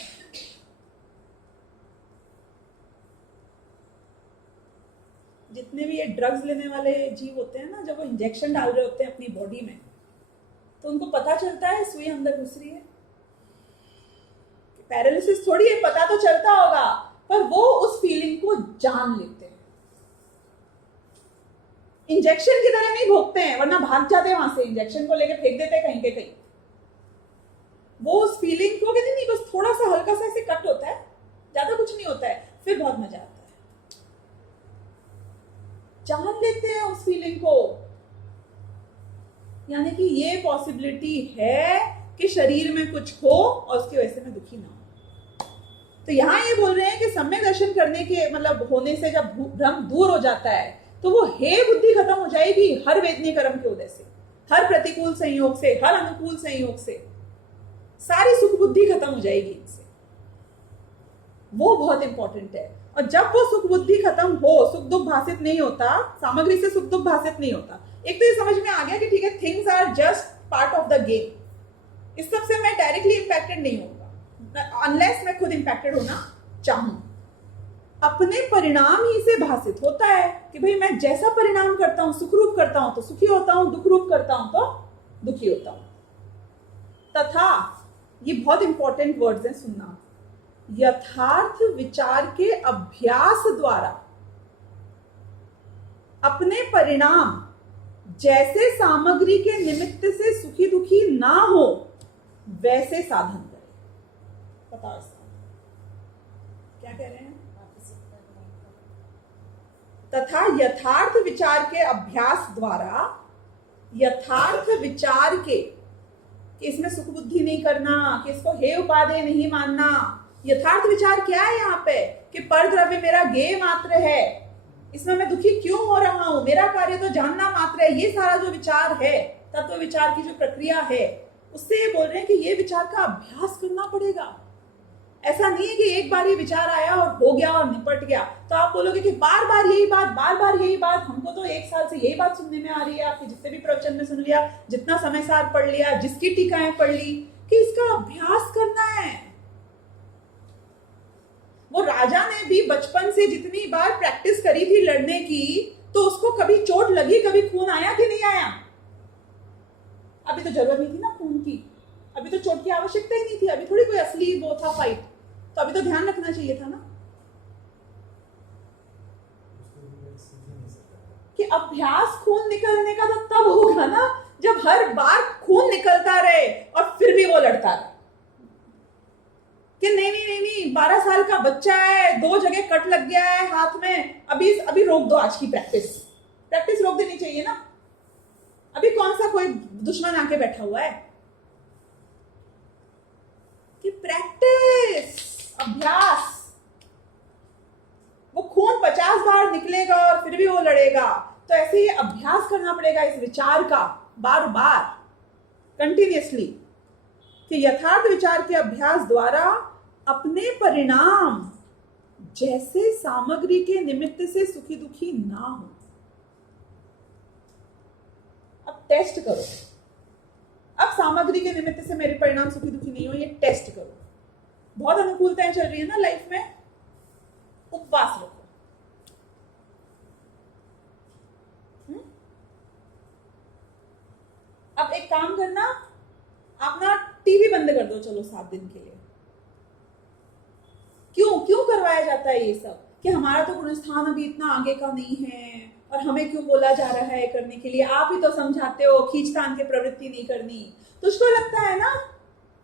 जितने भी ये ड्रग्स लेने वाले जीव होते हैं ना, जब वो इंजेक्शन डाल रहे होते हैं अपनी बॉडी में तो उनको पता चलता है सुई अंदर घुस रही है। पैरालिसिस थोड़ी है, पता तो चलता होगा, पर वो उस फीलिंग को जान लेते हैं। इंजेक्शन की तरह नहीं भोगते हैं, वरना भाग जाते हैं वहां से, इंजेक्शन को लेकर फेंक देते हैं कहीं के कहीं। वो उस फीलिंग को कहते नहीं, बस थोड़ा सा हल्का सा ऐसे कट होता है, ज्यादा कुछ नहीं होता है, फिर बहुत मजा आता है। जान लेते हैं उस फीलिंग को, यानी कि ये पॉसिबिलिटी है कि शरीर में कुछ हो और उसकी वजह से मैं दुखी ना हूं। तो यहां ये बोल रहे हैं कि सम्यक दर्शन करने के मतलब होने से जब भ्रम दूर हो जाता है तो वो हे बुद्धि खत्म हो जाएगी हर वेदनीय कर्म के उदय से, हर प्रतिकूल संयोग से, हर अनुकूल संयोग से, सारी सुख बुद्धि खत्म हो जाएगी इनसे। वो बहुत इंपॉर्टेंट है। और जब वो सुख बुद्धि खत्म हो, सुख दुख भाषित नहीं होता, सामग्री से सुख दुख भाषित नहीं होता। एक तो ये समझ में आ गया कि ठीक है, things are just part of the game. इस सब से मैं डायरेक्टली इंपैक्टेड नहीं होगा अनलेस मैं खुद इंपैक्टेड होना चाहूं। अपने परिणाम ही से भाषित होता है कि भाई मैं जैसा परिणाम करता हूं, सुख रूप करता हूं तो सुखी होता हूं, दुख रूप करता हूं तो दुखी होता हूं। तथा ये बहुत इंपॉर्टेंट वर्ड्स हैं, सुनना, यथार्थ विचार के अभ्यास द्वारा अपने परिणाम जैसे सामग्री के निमित्त से सुखी दुखी ना हो वैसे साधन करें। बताओ इसका क्या कह रहे हैं? तथा यथार्थ विचार के अभ्यास द्वारा, यथार्थ विचार के, कि इसमें सुख बुद्धि नहीं करना, कि इसको हे उपादेय नहीं मानना। यथार्थ विचार क्या है यहाँ पे? कि पर द्रव्य मेरा गेय मात्र है, इसमें मैं दुखी क्यों हो रहा हूं, मेरा कार्य तो जानना मात्र है। ये सारा जो विचार है, तत्व विचार की जो प्रक्रिया है, उससे ये बोल रहे हैं कि ये विचार का अभ्यास करना पड़ेगा। ऐसा नहीं है कि एक बार ये विचार आया और हो गया और निपट गया। तो आप बोलोगे कि बार बार यही बात, बार बार यही बात, हमको तो 1 साल से यही बात सुनने में आ रही है, आपके जितने भी प्रवचन में सुन लिया, जितना समय सार पढ़ लिया, जिसकी टीकाएं पढ़ ली, कि इसका अभ्यास करना है। वो राजा ने भी बचपन से जितनी बार प्रैक्टिस करी थी लड़ने की, तो उसको कभी चोट लगी, कभी खून आया कि नहीं आया? अभी तो जरूरत नहीं थी ना खून की, अभी तो चोट की आवश्यकता ही नहीं थी, अभी थोड़ी कोई असली वो था फाइट, तो अभी तो ध्यान रखना चाहिए था ना कि अभ्यास खून निकलने का तो तब होगा ना जब हर बार खून निकलता रहे और फिर भी वो लड़ता रहे कि नहीं 12 साल का बच्चा है, 2 जगह कट लग गया है हाथ में, अभी रोक दो आज की प्रैक्टिस रोक देनी चाहिए ना। अभी कौन सा कोई दुश्मन आके बैठा हुआ है कि प्रैक्टिस, अभ्यास, वो खून 50 बार निकलेगा और फिर भी वो लड़ेगा। तो ऐसे ही अभ्यास करना पड़ेगा इस विचार का बार बार कंटिन्यूअसली कि यथार्थ विचार के अभ्यास द्वारा अपने परिणाम जैसे सामग्री के निमित्त से सुखी दुखी ना हो। अब टेस्ट करो, अब सामग्री के निमित्त से मेरे परिणाम सुखी दुखी नहीं हो, ये टेस्ट करो। बहुत अनुकूलताएं चल रही है ना लाइफ में, उपवास रखो। अब एक काम करना, आप ना टीवी बंद कर दो, चलो 7 दिन के लिए। क्यों करवाया जाता है ये सब कि हमारा तो गुणस्थान अभी इतना आगे का नहीं है और हमें क्यों बोला जा रहा है करने के लिए, आप ही तो समझाते हो खींचतान की प्रवृत्ति नहीं करनी। तुझको लगता है ना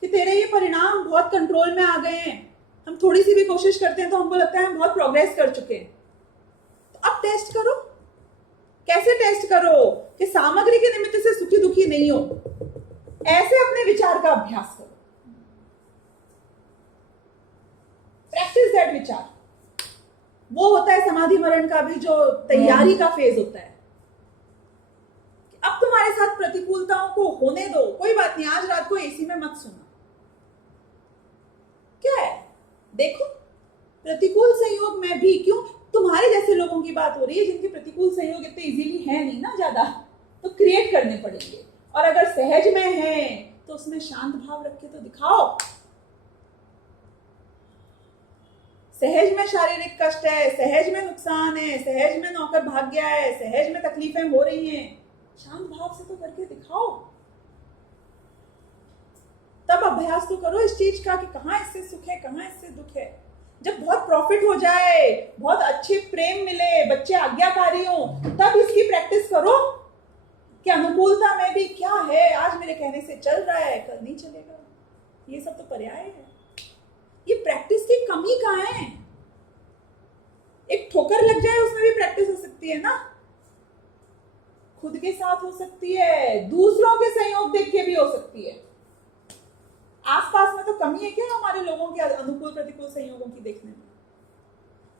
कि तेरे ये परिणाम बहुत कंट्रोल में आ गए हैं, हम थोड़ी सी भी कोशिश करते हैं तो हमको लगता है हम बहुत प्रोग्रेस कर चुके हैं। तो अब टेस्ट करो। कैसे टेस्ट करो कि सामग्री के निमित्त से सुखी दुखी नहीं हो, ऐसे अपने विचार का अभ्यास करो। प्रैक्टिस दैट विचार। वो होता है समाधि मरण का भी जो तैयारी का फेज होता है। अब तुम्हारे साथ प्रतिकूलताओं को होने दो, कोई बात नहीं, आज रात को एसी में मत सोना। क्या है, देखो प्रतिकूल संयोग में भी क्यों, तुम्हारे जैसे लोगों की बात हो रही है जिनके प्रतिकूल संयोग इतने इजीली है नहीं ना ज्यादा, तो क्रिएट करने पड़ेंगे। और अगर सहज में है तो उसमें शांत भाव रख के तो दिखाओ। सहज में शारीरिक कष्ट है, सहज में नुकसान है, सहज में नौकर भाग गया है, सहज में तकलीफें हो रही हैं, शांत भाव से तो करके दिखाओ। तब अभ्यास तो करो इस चीज का कि कहां इससे सुख है, कहां इससे दुख है। जब बहुत प्रॉफिट हो जाए, बहुत अच्छे प्रेम मिले, बच्चे आज्ञाकारी हो, तब इसकी प्रैक्टिस करो कि अनुकूलता में भी क्या है, आज मेरे कहने से चल रहा है, कल नहीं चलेगा। ये सब तो पर्याय है। ये प्रैक्टिस की कमी कहाँ है? एक ठोकर लग जाए उसमें भी प्रैक्टिस हो सकती है ना, खुद के साथ हो सकती है, दूसरों के सहयोग देख के भी हो सकती है। आसपास में तो कमी है क्या हमारे लोगों के अनुकूल प्रतिकूल संयोगों की देखने में?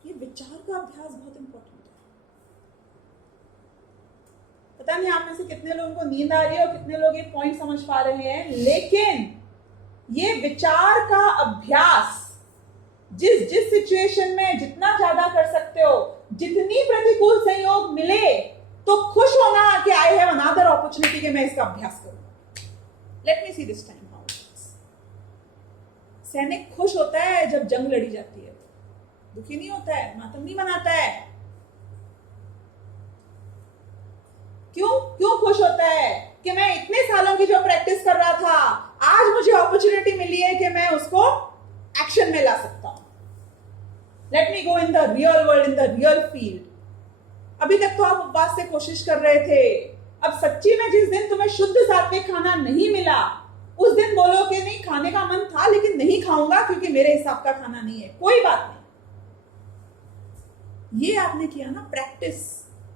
ये विचार का अभ्यास बहुत इंपॉर्टेंट है। पता नहीं आप में से कितने लोगों को नींद आ रही है और कितने लोग ये पॉइंट समझ पा रहे हैं, लेकिन ये विचार का अभ्यास जिस सिचुएशन में जितना ज्यादा कर सकते हो, जितनी प्रतिकूल संयोग मिले तो खुश होना कि आई हैव अनदर अपॉर्चुनिटी कि मैं इसका अभ्यास करूंगा। Let me see this time how it is. सैनिक खुश होता है जब जंग लड़ी जाती है, दुखी नहीं होता है, मातम नहीं मनाता है। क्यों खुश होता है कि मैं इतने सालों की जो प्रैक्टिस कर रहा था, आज मुझे अपॉर्चुनिटी मिली है कि मैं उसको एक्शन में ला सकता हूं। Let me go in the real world, in the real field. अभी तक तो आप उपवास से कोशिश कर रहे थे, अब सच्ची में जिस दिन तुम्हें शुद्ध सात्विक खाना नहीं मिला, उस दिन बोलो कि नहीं खाने का मन था लेकिन नहीं खाऊंगा क्योंकि मेरे हिसाब का खाना नहीं है। कोई बात नहीं, ये आपने किया ना प्रैक्टिस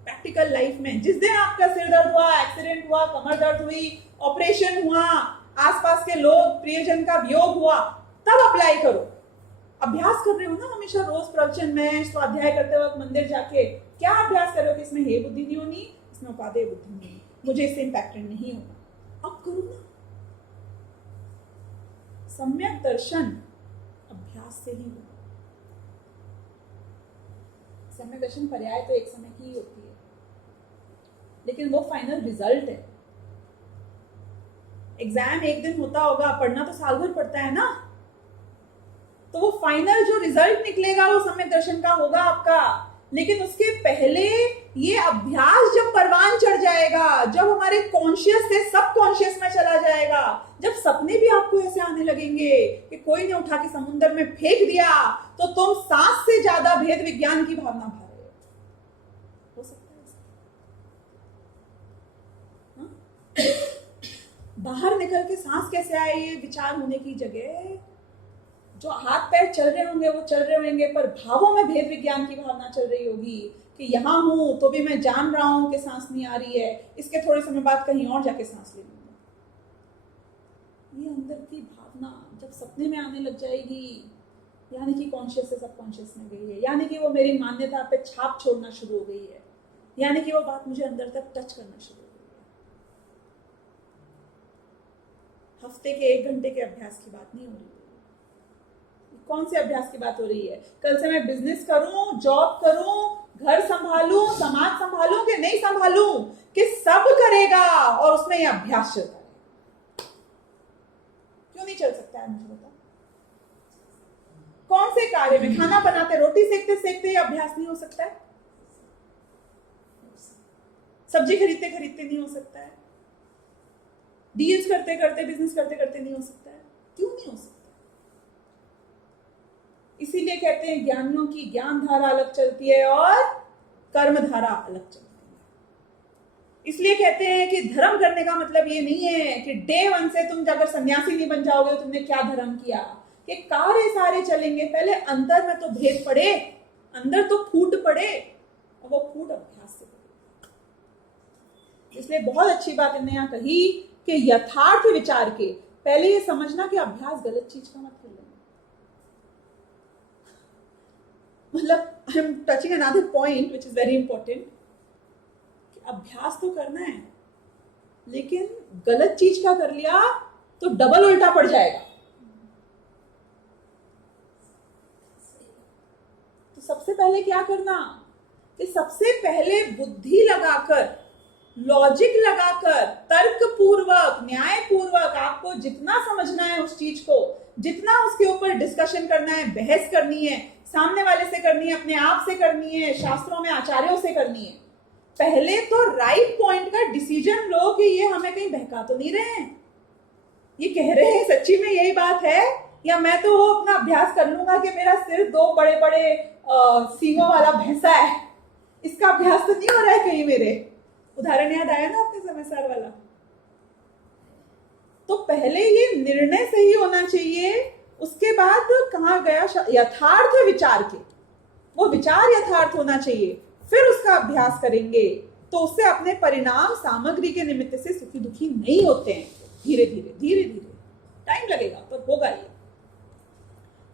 प्रैक्टिकल लाइफ में। जिस दिन आपका सिर दर्द हुआ, एक्सीडेंट हुआ, कमर दर्द हुई, ऑपरेशन हुआ, आसपास के लोग प्रियजन का वियोग हुआ, तब अप्लाई करो। अभ्यास कर रहे हो ना हमेशा, रोज प्रवचन में, स्वाध्याय करते वक्त मंदिर जाके क्या अभ्यास कर रहे हो कि इसमें हे बुद्धि नहीं होनी, इसमें उपादेय बुद्धि नहीं होनी, मुझे इससे इंपैक्टेड नहीं होना। अब करो ना। सम्यक दर्शन अभ्यास से ही होगा। सम्यक दर्शन पर्याय तो एक समय की ही होती है, लेकिन वो फाइनल रिजल्ट है। एग्जाम एक दिन होता होगा, पढ़ना तो साल भर पड़ता है ना, तो वो फाइनल जो रिजल्ट निकलेगा वो सम्यक दर्शन का होगा आपका। लेकिन उसके पहले ये अभ्यास जब परवान चढ़ जाएगा, जब हमारे कॉन्शियस से सब कॉन्शियस में चला जाएगा, जब सपने भी आपको कहने लगेंगे कि कोई ने उठा के समुद्र में फेंक दिया तो तुम सांस से ज्यादा भेद विज्ञान की भावना भर रहे हो सकता है ऐसा? हाँ? बाहर निकल के सांस कैसे आए, ये विचार होने की जगह जो हाथ पैर चल रहे होंगे वो चल रहे होंगे, पर भावों में भेद विज्ञान की भावना चल रही होगी कि यहां हूं तो भी मैं जान रहा हूं कि सांस नहीं आ रही है, इसके थोड़े समय बाद कहीं और जाके सांस ले लूंगा। ये अंदर की भावना जब सपने में आने लग जाएगी, यानी कि कॉन्शियस से सबकॉन्शियस में गई है, यानी कि वो मेरी मान्यता पे छाप छोड़ना शुरू हो गई है, यानी कि वो बात मुझे अंदर तक टच करना शुरू हो गई है। हफ्ते के 1 घंटे के अभ्यास की बात नहीं हो रही है। कौन से अभ्यास की बात हो रही है? कल से मैं बिजनेस करूं, जॉब करूं, घर संभालूं, समाज संभालूं कि नहीं संभालूं, कि सब करेगा और उसमें यह अभ्यास चलता है। क्यों नहीं चल सकता है मुझे बताओ? कौन से कार्य में, खाना बनाते रोटी सेकते सेकते यह अभ्यास नहीं हो सकता है? सब्जी खरीदते खरीदते नहीं हो सकता है? डील्स करते करते, बिजनेस करते करते नहीं हो सकता है? क्यों नहीं हो सकता? इसीलिए कहते हैं ज्ञानियों की ज्ञान धारा अलग चलती है और कर्म धारा अलग चलती है। इसलिए कहते हैं कि धर्म करने का मतलब ये नहीं है कि डे 1 से तुम अगर सन्यासी नहीं बन जाओगे तो तुमने क्या धर्म किया, कि कार्य सारे चलेंगे, पहले अंदर में तो भेद पड़े, अंदर तो फूट पड़े, और वो फूट अभ्यास से पड़े। इसलिए बहुत अच्छी बात इन्होंने यहाँ कही कि यथार्थ विचार के पहले ये समझना कि अभ्यास गलत चीज का मत कर लेना। मतलब I am touching another point which is very important, अभ्यास तो करना है लेकिन गलत चीज का कर लिया तो डबल उल्टा पड़ जाएगा। तो सबसे पहले क्या करना कि सबसे पहले बुद्धि लगाकर, लॉजिक लगाकर, तर्क पूर्वक, न्याय पूर्वक आपको जितना समझना है उस चीज को, जितना उसके ऊपर डिस्कशन करना है, बहस करनी है, सामने वाले से करनी है, अपने आप से करनी है, शास्त्रों में आचार्यों से करनी है, पहले तो राइट पॉइंट का डिसीजन लो कि ये हमें कहीं बहका तो नहीं रहे हैं, ये कह रहे हैं सच्ची में यही बात है, या मैं तो वो अपना अभ्यास कर लूंगा कि मेरा सिर 2 बड़े बड़े सींगों वाला भैंसा है, इसका अभ्यास तो नहीं हो रहा है कहीं मेरे। उदाहरण याद आया ना अपने समयसार वाला। तो पहले ये निर्णय सही होना चाहिए, उसके बाद कहा गया यथार्थ विचार के, वो विचार यथार्थ होना चाहिए, फिर उसका अभ्यास करेंगे तो उससे अपने परिणाम सामग्री के निमित्त से सुखी दुखी नहीं होते हैं। धीरे धीरे धीरे धीरे टाइम लगेगा पर होगा ये।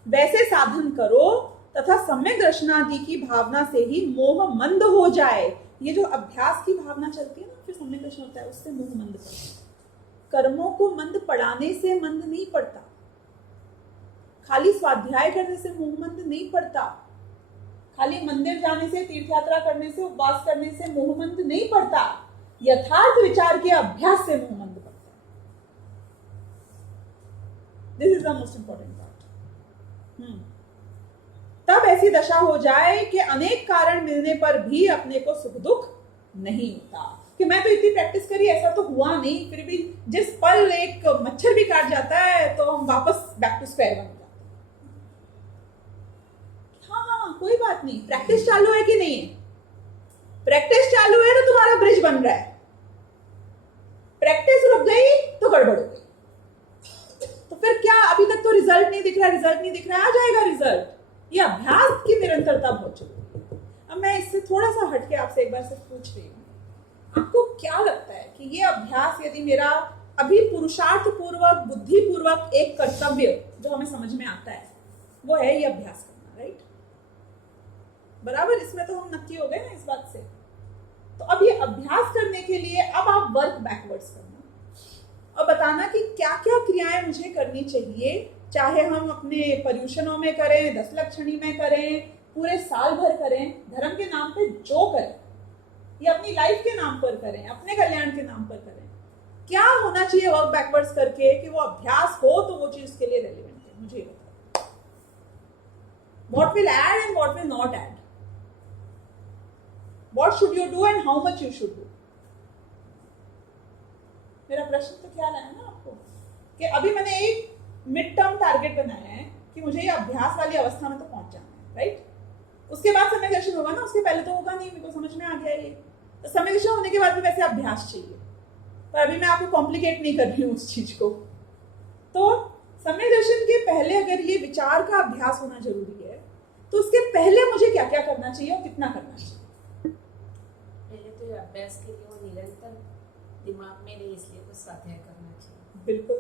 वैसे साधन करो तथा सम्यक दर्शनादि की भावना से ही मोह मंद हो जाए। ये जो अभ्यास की भावना चलती है ना, फिर सम्यक दर्शन होता है, उससे मोह मंद पड़ता है। कर्मों को मंद पड़ाने से मंद नहीं पड़ता, खाली स्वाध्याय करने से मोह मंद नहीं पड़ता, खाली मंदिर जाने से, तीर्थ यात्रा करने से, उपवास करने से मोह मंद नहीं पड़ता, यथार्थ विचार के अभ्यास से मोह मंद पड़ता है। This is the most important part. तब ऐसी दशा हो जाए कि अनेक कारण मिलने पर भी अपने को सुख दुख नहीं होता, कि मैं तो इतनी प्रैक्टिस करी, ऐसा तो हुआ नहीं, फिर भी जिस पल एक मच्छर भी काट जाता है तो हम वापस बैक टू स्क्वायर वन हो जाते हैं। हाँ, कोई बात नहीं, प्रैक्टिस चालू है कि नहीं है? प्रैक्टिस चालू है तो तुम्हारा ब्रिज बन रहा है, प्रैक्टिस रुक गई तो गड़बड़ हो गई। तो फिर क्या, अभी तक तो रिजल्ट नहीं दिख रहा, रिजल्ट नहीं दिख रहा, आ जाएगा रिजल्ट। ये अभ्यास की निरंतरता बहुत जरूरी है। अब मैं इससे थोड़ा सा हटके आपसे एक बार सिर्फ पूछ रही हूँ, आपको क्या लगता है कि ये अभ्यास यदि मेरा अभी पुरुषार्थ पूर्वक, बुद्धि पूर्वक एक कर्तव्य जो हमें समझ में आता है वो है ये अभ्यास करना, राइट? बराबर, इसमें तो हम नक्की हो गए ना इस बात से। तो अब ये अभ्यास करने के लिए अब आप वर्क बैकवर्ड्स करना और बताना कि क्या क्या क्रियाएं मुझे करनी चाहिए, चाहे हम अपने पर्यूषणों में करें, 10 लक्षणी में करें, पूरे साल भर करें, धर्म के नाम पे जो करें या अपनी लाइफ के नाम पर करें, अपने कल्याण के नाम पर करें, क्या होना चाहिए वर्क बैकवर्ड्स करके कि वो अभ्यास हो तो वो चीज के लिए रेलिवेंट है? मुझे बताओ, what will add and what will not add, what should you do and how much you should do. मेरा प्रश्न तो ख्याल आया ना आपको कि अभी मैंने एक मिड टर्म टारगेट बनाया है कि मुझे ये अभ्यास वाली अवस्था में तो पहुंच जाना है, राइट? उसके बाद समय दर्शन होगा ना, उसके पहले तो होगा नहीं, मेरे को समझ में आ गया ये। तो समय दर्शन होने के बाद भी वैसे अभ्यास चाहिए, पर अभी मैं आपको कॉम्प्लिकेट नहीं कर रही हूँ उस चीज को। तो समय दर्शन के पहले अगर ये विचार का अभ्यास होना जरूरी है, तो उसके पहले मुझे क्या क्या करना चाहिए और कितना करना चाहिए? पहले तो ये अभ्यास के लिए वो निरंतर दिमाग में रहे, इसलिए तो स्वाध्याय करना चाहिए। बिल्कुल,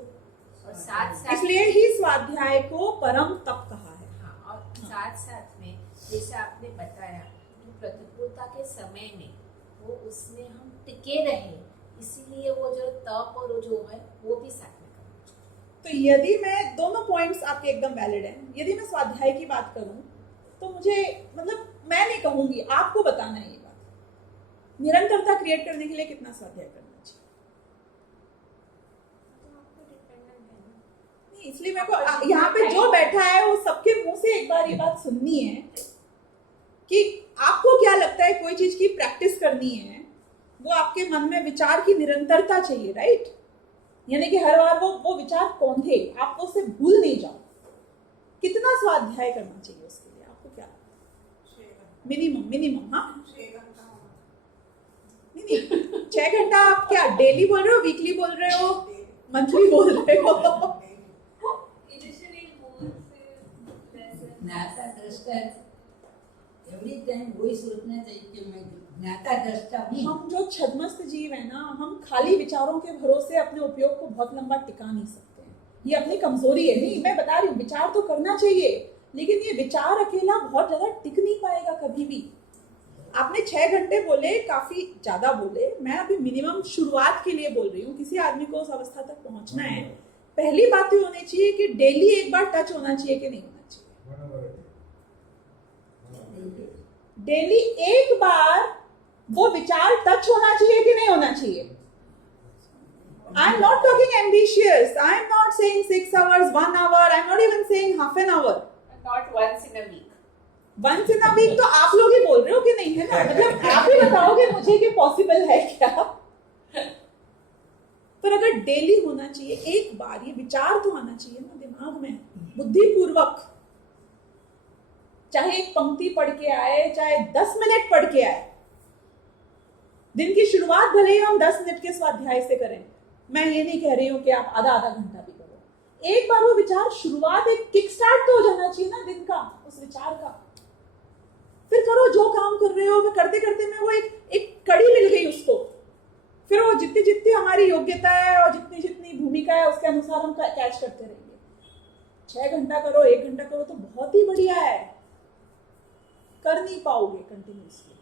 और साथ साथ इसलिए ही स्वाध्याय को परम तप कहा है। हाँ, और साथ साथ में जैसे आपने बताया कि प्रतिकूलता के समय में वो उसमें हम टिके रहे, इसीलिए वो जो तप और जो है वो भी साथ में करना चाहिए। तो यदि मैं, दोनों पॉइंट्स आपके एकदम वैलिड हैं, यदि मैं स्वाध्याय की बात करूं तो मुझे, मतलब मैं नहीं कहूंगी, आपको बताना है ये बात, निरंतरता क्रिएट करने के लिए कितना स्वाध्याय करना चाहिए। तो आपको डिपेंडेंट है ना। नहीं, इसलिए मेरे को यहाँ पे जो बैठा है वो सबके मुंह से एक बार ये बात सुननी है कि आपको क्या लगता है, कोई चीज की प्रैक्टिस करनी है, वो आपके मन में विचार की निरंतरता चाहिए, राइट? यानी कि हर बार वो विचार कौन थे, आप उससे भूल नहीं जाओ। कितना स्वाध्याय करना चाहिए उसके लिए, आपको क्या लगता है? मिनिमम, हाँ, नहीं 6 घंटा। आप क्या डेली बोल रहे हो, वीकली बोल रहे हो, मंथली बोल रहे हो? ज्ञाता दृष्टा एवरी टाइम वही सोचना चाहिए कि मैं ज्ञाता दृष्टा हूँ। हम जो छद्मस्त जीव है ना, हम खाली विचारों के भरोसे अपने उपयोग को बहुत लंबा टिका नहीं सकते हैं, ये अपनी कमजोरी है। नहीं, मैं बता रही हूँ, विचार तो करना चाहिए, लेकिन ये विचार अकेला बहुत ज्यादा टिक नहीं पाएगा कभी भी। आपने 6 घंटे बोले, काफी ज्यादा बोले, मैं अभी मिनिमम शुरुआत के लिए बोल रही हूँ। किसी आदमी को उस अवस्था तक पहुंचना है, पहली बात ये होनी चाहिए कि डेली एक बार टच होना चाहिए कि नहीं होना चाहिए। डेली एक बार वो विचार टच होना चाहिए कि नहीं होना चाहिए। I am not talking ambitious, I am not saying 6 hours, 1 hour, I am not even saying half an hour, not once in a week. Once in a week तो आप लोग ही बोल रहे हो कि नहीं, है ना? मतलब आप ही बताओगे मुझे कि पॉसिबल है क्या? पर अगर डेली होना चाहिए, एक बार ये विचार तो आना चाहिए ना दिमाग में, बुद्धिपूर्वक, चाहे एक पंक्ति पढ़ के आए, चाहे 10 मिनट पढ़ के आए। दिन की शुरुआत भले ही हम 10 मिनट के स्वाध्याय से करें, मैं ये नहीं कह रही हूं कि आप आधा घंटा भी करो। एक बार वो विचार, शुरुआत, एक किक स्टार्ट तो हो जाना चाहिए ना दिन का, उस विचार का। फिर करो जो काम कर रहे हो, फिर करते करते में वो एक कड़ी मिल गई उसको। फिर वो जितनी जितनी हमारी योग्यता है और जितनी जितनी भूमिका है, उसके अनुसार हम कैच करते रहेंगे। 6 घंटा करो, 1 घंटा करो तो बहुत ही बढ़िया है। कर नहीं पाओगे कंटिन्यूसली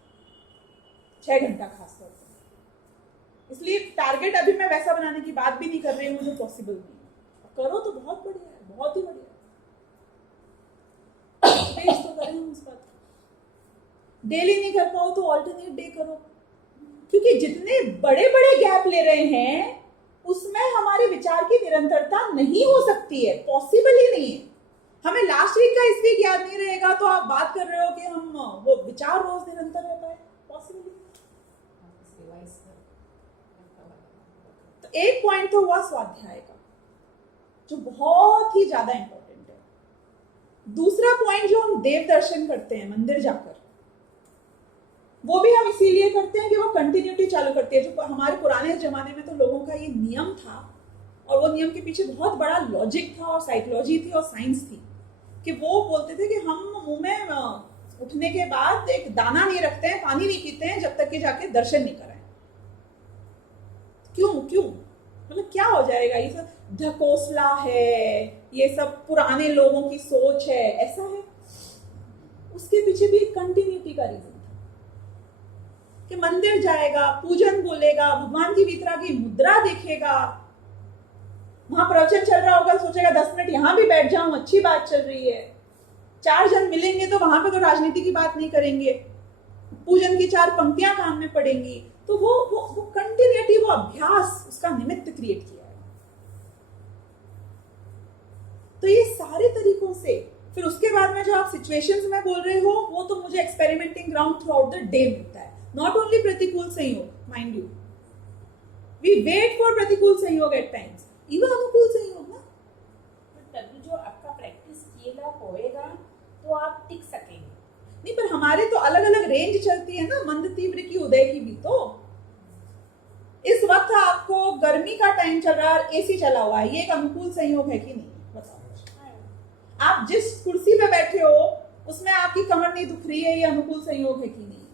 6 घंटा खासतौर पर, इसलिए टारगेट अभी मैं वैसा बनाने की बात भी नहीं कर रही हूँ जो पॉसिबल नहीं है। करो तो बहुत बढ़िया है, बहुत ही बढ़िया है। पेश तो करें उस बात को। डेली नहीं कर पाओ तो ऑल्टरनेट डे करो, क्योंकि जितने बड़े बड़े गैप ले रहे हैं उसमें हमारे विचार की निरंतरता नहीं हो सकती है, पॉसिबल ही नहीं है। हमें लास्ट वीक का इस वीक याद नहीं रहेगा तो आप बात कर रहे हो कि हम वो विचार रोज निरंतर रहता है, पॉसिबल नहीं। तो एक पॉइंट तो हुआ स्वाध्याय का, जो बहुत ही ज्यादा इंपॉर्टेंट है। दूसरा पॉइंट जो हम देव दर्शन करते हैं मंदिर जाकर, वो भी हम इसीलिए करते हैं कि वो कंटिन्यूटी चालू करती है। जो हमारे पुराने जमाने में तो लोगों का ये नियम था, और वो नियम के पीछे बहुत बड़ा लॉजिक था और साइकोलॉजी थी और साइंस थी, कि वो बोलते थे कि हम मुंह में उठने के बाद एक दाना नहीं रखते हैं, पानी नहीं पीते हैं जब तक कि जाके दर्शन नहीं कराएं। क्यों मतलब क्या हो जाएगा, ये सब ढकोसला है, ये सब पुराने लोगों की सोच है, ऐसा है। उसके पीछे भी एक कंटिन्यूटी का रीजन था कि मंदिर जाएगा, पूजन बोलेगा, भगवान की वितरा की मुद्रा देखेगा, वहां प्रवचन चल रहा होगा, सोचेगा 10 मिनट यहां भी बैठ जाऊं, अच्छी बात चल रही है। 4 जन मिलेंगे तो वहां पे तो राजनीति की बात नहीं करेंगे, पूजन की 4 पंक्तियां कान में पड़ेंगी। तो वो कंटिन्यूटी, वो अभ्यास, उसका निमित्त क्रिएट किया है। तो ये सारे तरीकों से, फिर उसके बाद में जो आप सिचुएशंस में बोल रहे हो, वो तो मुझे experimenting ground throughout the day मिलता है। नॉट ओनली प्रतिकूल संयोग, mind you, we wait for प्रतिकूल संयोग एट टाइम्स, इवन अनुकूल संयोग ना। हमारे तो अलग अलग रेंज चलती है ना, मंद तीव्र की उदय की भी। तो इस वक्त आपको गर्मी का टाइम चल रहा है, एसी चला हुआ है, ये एक अनुकूल संयोग है कि नहीं? बताओ। आप जिस कुर्सी पे बैठे हो उसमें आपकी कमर नहीं दुख रही है, ये अनुकूल संयोग है कि नहीं?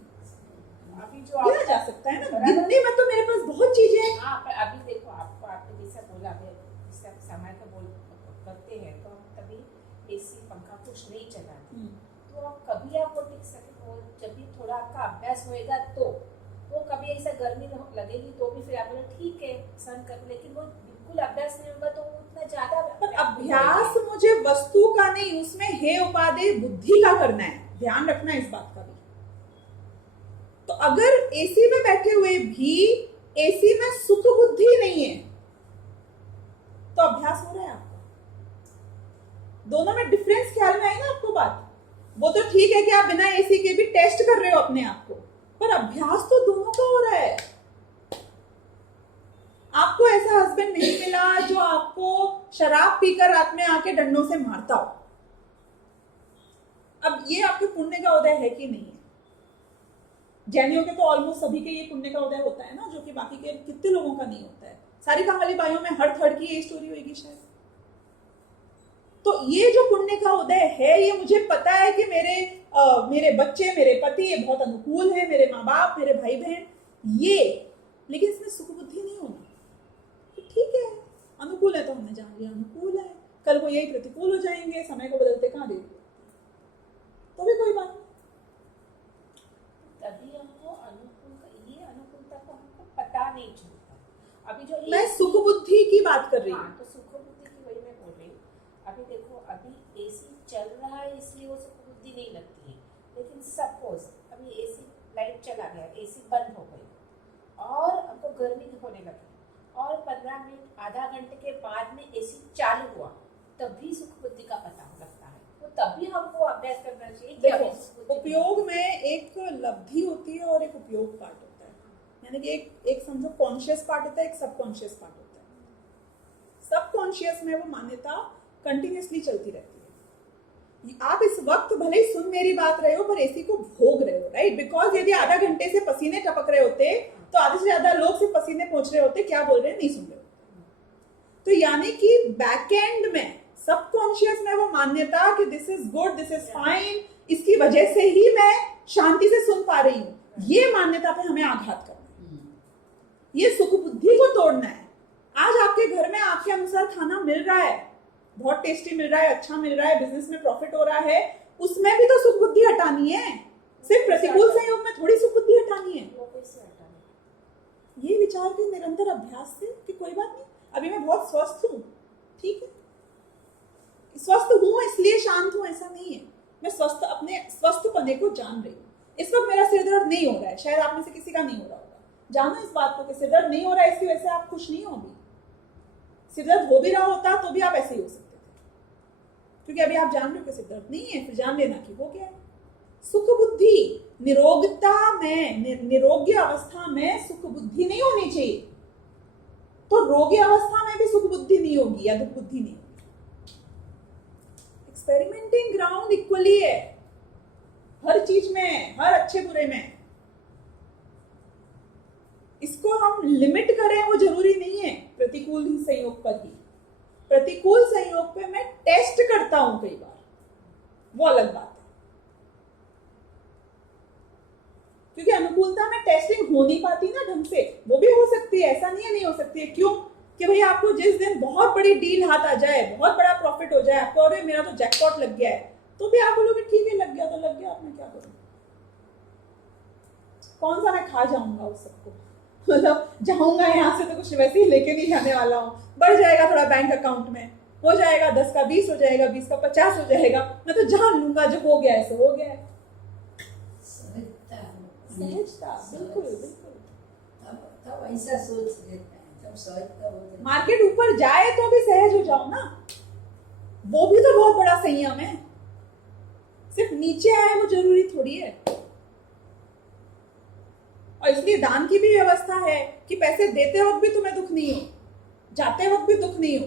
अभी जो किया जा सकता है ना, गिनने में तो मेरे पास बहुत चीजें हैं। हाँ, पर अभी देखो आपको, आपने जैसा बोला है, जैसे आप समय का बोल करते हैं तो हम कभी एसी पंखा कुछ नहीं चलाते, तो आप कभी आपको टिक सके, और जब भी थोड़ा आपका अभ्यास होएगा तो कभी ऐसा गर्मी लगेगी तो भी फिर आप बोले ठीक है सहन कर, लेकिन वो बिल्कुल अभ्यास नहीं होगा तो वो उतना ज्यादा। पर अभ्यास मुझे वस्तु का नहीं, उसमें हे उपादेय बुद्धि का करना है, ध्यान रखना है इस बात का भी। तो अगर एसी में बैठे हुए भी एसी में सुख बुद्धि नहीं है तो अभ्यास हो रहा है आपका। दोनों में डिफरेंस ख्याल में आई ना आपको बात? वो तो ठीक है कि आप बिना एसी के भी टेस्ट कर रहे हो अपने आप को, पर अभ्यास तो दोनों का हो रहा है। आपको ऐसा हस्बैंड नहीं मिला जो आपको शराब पीकर रात में आके डंडों से मारता हो। अब ये आपके पुण्य का उदय है कि नहीं है? जैनियों के तो ऑलमोस्ट सभी के ये पुण्य का उदय होता है ना, जो कि बाकी के कितने लोगों का नहीं होता है। सारी काम वाली बाइयों में हर थर्ड की ये स्टोरी होगी शायद। तो ये जो पुण्य का उदय है, ये मुझे पता है कि मेरे बच्चे, मेरे पति ये बहुत अनुकूल है, मेरे माँ बाप, मेरे भाई बहन, ये, लेकिन इसमें सुख बुद्धि नहीं होना। तो ठीक है, अनुकूल है तो हमने जान लिया अनुकूल है, कल को यही प्रतिकूल हो जाएंगे, समय को बदलते कहाँ दे, तो भी कोई बात नहीं। तभी हमको ये अनुकूलता को हमको पता नहीं चलता। अभी जो मैं सुख बुद्धि की बात कर रही हूँ। हाँ, तो सुख बुद्धि की वही मैं बोल रही हूँ। अभी देखो, अभी एसी चल रहा है इसलिए वो सुख बुद्धि नहीं लगती है, लेकिन सपोज अभी एसी लाइट चला गया, एसी बंद हो गई और हमको गर्मी होने लगी, और 15 मिनट आधा घंटे के बाद में एसी चालू हुआ, तभी सुख बुद्धि का पता लगता है। तो तभी हमको अभ्यास करना चाहिए कि अभी सुख देखो, बुद्धि उपयोग में एक लब्धि होती है और एक उपयोग पार्ट होता है, यानी कि एक समझो कॉन्शियस पार्ट होता है, एक सबकॉन्शियस पार्ट होता है। सबकॉन्शियस में वो मान्यता कंटिन्यूअसली चलती रहती है। आप इस वक्त भले ही सुन मेरी बात रहे हो पर एसी को भोग रहे हो, राइट? बिकॉज यदि आधा घंटे से पसीने टपक रहे होते तो आधे से ज्यादा लोग सिर्फ पसीने पहुंच रहे होते, क्या बोल रहे हैं नहीं सुन रहे होते। तो यानी कि बैक एंड में, सबकॉन्शियस में वो मान्यता कि this is good, this is fine, इसकी वजह से ही मैं शांति से सुन पा रही हूँ, ये मान्यता पे हमें आघात करना है, ये सुख बुद्धि को तोड़ना है। आज आपके घर में आपके अनुसार खाना मिल रहा है, बहुत टेस्टी मिल रहा है, अच्छा मिल रहा है, बिजनेस में प्रॉफिट हो रहा है, उसमें भी तो सुख बुद्धि हटानी है। सिर्फ प्रतिकूल संयोग में थोड़ी सुख बुद्धि हटानी है। वो कैसे हटाना? ये विचार के निरंतर अभ्यास से कि कोई बात नहीं, अभी मैं बहुत स्वस्थ हूँ, ठीक है, स्वस्थ हूँ इसलिए शांत हूँ, ऐसा नहीं है। मैं अपने स्वस्थ पने को जान रही हूँ। इस वक्त मेरा सिर दर्द नहीं हो रहा है, शायद आप में से किसी का नहीं हो रहा होगा। जानो इस बात को कि सिर दर्द नहीं हो रहा है, इसकी वजह से आप खुश नहीं होगी। सिर दर्द हो भी रहा होता तो भी आप ऐसे ही हो सकते थे, क्योंकि अभी आप जान रहे हो कि सिर दर्द नहीं है, फिर जान लेना कि हो गया है। सुख बुद्धि, निरोगता में, निरोग्य अवस्था में सुख बुद्धि नहीं होनी चाहिए, तो रोगी अवस्था में भी सुख बुद्धि नहीं होगी या दुख बुद्धि नहीं होगी। एक्सपेरिमेंटिंग ग्राउंड इक्वली है हर चीज में, हर अच्छे बुरे में। इसको हम लिमिट करें वो जरूरी नहीं है प्रतिकूल संयोग पर ही। प्रतिकूल संयोग पे मैं टेस्ट करता हूं कई बार, वो अलग बात है, क्योंकि अनुकूलता में टेस्टिंग हो नहीं पाती ना ढंग से। वो भी हो सकती है, ऐसा नहीं है नहीं हो सकती है। क्यों? कि भाई आपको जिस दिन बहुत बड़ी डील हाथ आ जाए, बहुत बड़ा प्रॉफिट हो जाए, आपको अरे मेरा तो जैकपॉट लग गया है, तो भी आप बोलोगे ठीक है लग गया तो लग गया, अब मैं क्या करूं, कौन सा मैं खा जाऊंगा उस सबको, मतलब जाऊंगा यहाँ से तो कुछ वैसे ही लेके नहीं जाने वाला हूँ। बढ़ जाएगा थोड़ा बैंक अकाउंट में, हो जाएगा 10 का 20 हो जाएगा, 20 का 50 हो जाएगा, मैं तो जान लूंगा जो हो गया है सो हो गया है। सहजता, बिल्कुल बिल्कुल। तब ऐसा सोच लेते हैं जब सहजता हो जाए। मार्केट ऊपर जाए तो भी सहज हो जाओ ना, वो भी तो बहुत बड़ा संयम है। सिर्फ नीचे आए वो जरूरी थोड़ी है। और इसलिए दान की भी व्यवस्था है कि पैसे देते वक्त भी तुम्हें दुख नहीं हो, जाते वक्त भी दुख नहीं हो।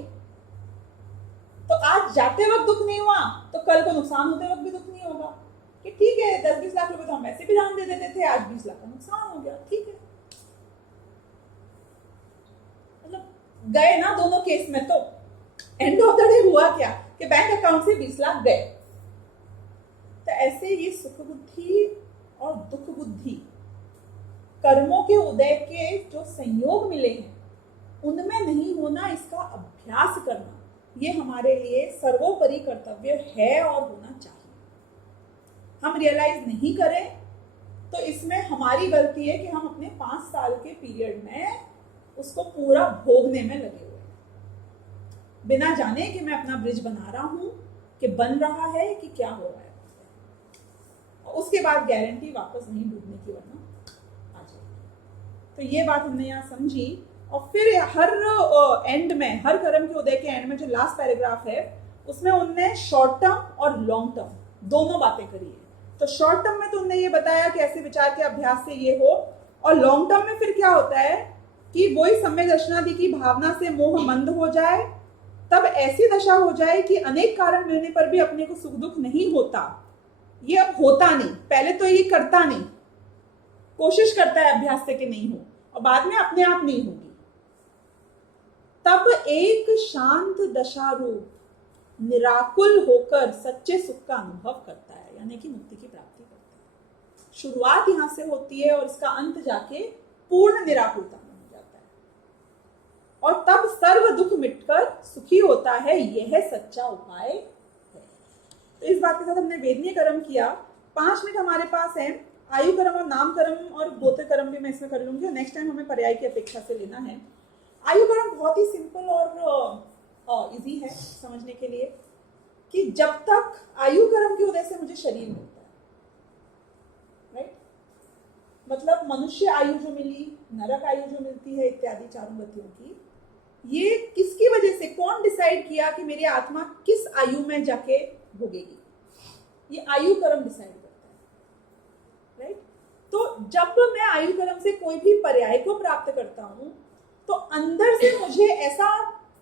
तो आज जाते वक्त दुख नहीं हुआ तो कल को नुकसान होते वक्त भी दुख नहीं होगा। कि ठीक है 10-20 लाख रुपए तो हम ऐसे भी दान दे देते थे, आज 20 लाख का नुकसान हो गया, ठीक है। मतलब गए ना दोनों केस में, तो एंड ऑफ द डे हुआ क्या कि बैंक अकाउंट से 20 लाख गए। तो ऐसे ये सुख बुद्धि और दुख बुद्धि कर्मों के उदय के जो संयोग मिले हैं उनमें नहीं होना, इसका अभ्यास करना, ये हमारे लिए सर्वोपरि कर्तव्य है और होना चाहिए। हम रियलाइज नहीं करें तो इसमें हमारी गलती है कि हम अपने 5 साल के पीरियड में उसको पूरा भोगने में लगे हुए हैं, बिना जाने कि मैं अपना ब्रिज बना रहा हूं, कि बन रहा है, कि क्या हो रहा है। और उसके बाद गारंटी वापस नहीं डूबने की, वरना आ जाएगी। तो ये बात हमने यहाँ समझी। और फिर हर एंड में, हर कर्म के उदय के एंड में जो लास्ट पैराग्राफ है उसमें उनने शॉर्ट टर्म और लॉन्ग टर्म दोनों बातें करी है। तो शॉर्ट टर्म में तो उनने ये बताया कि ऐसे विचार के अभ्यास से ये हो, और लॉन्ग टर्म में फिर क्या होता है कि वही सम्यक दर्शनादि की भावना से मोह मंद हो जाए, तब ऐसी दशा हो जाए कि अनेक कारण मिलने पर भी अपने को सुख दुख नहीं होता। ये अब होता नहीं, पहले तो ये करता नहीं, कोशिश करता है अभ्यास से कि नहीं हो, और बाद में अपने आप नहीं होगी। तब एक शांत दशा रूप निराकुल होकर सच्चे सुख का अनुभव करता है, यानी कि मुक्ति की प्राप्ति करता है। शुरुआत यहां से होती है और इसका अंत जाके पूर्ण निराकुलता में हो जाता है, और तब सर्व दुख मिटकर सुखी होता है। यह सच्चा उपाय है। तो इस बात के साथ हमने वेदनीय कर्म किया। 5 मिनट हमारे पास है। आयु कर्म और नाम कर्म और गोत्र कर्म भी मैं इसमें कर लूंगी, और नेक्स्ट टाइम हमें पर्याय की अपेक्षा से लेना है। आयु कर्म बहुत ही सिंपल और इजी है समझने के लिए, कि जब तक आयु कर्म की वजह से मुझे शरीर मिलता है, राइट, मतलब मनुष्य आयु जो मिली, नरक आयु जो मिलती है, इत्यादि चारों गतियों की, ये किसकी वजह से, कौन डिसाइड किया कि मेरी आत्मा किस आयु में जाके भोगेगी? ये आयु कर्म डिसाइड करता है, राइट। तो जब मैं आयु कर्म से कोई भी पर्याय को प्राप्त करता हूं तो अंदर से मुझे ऐसा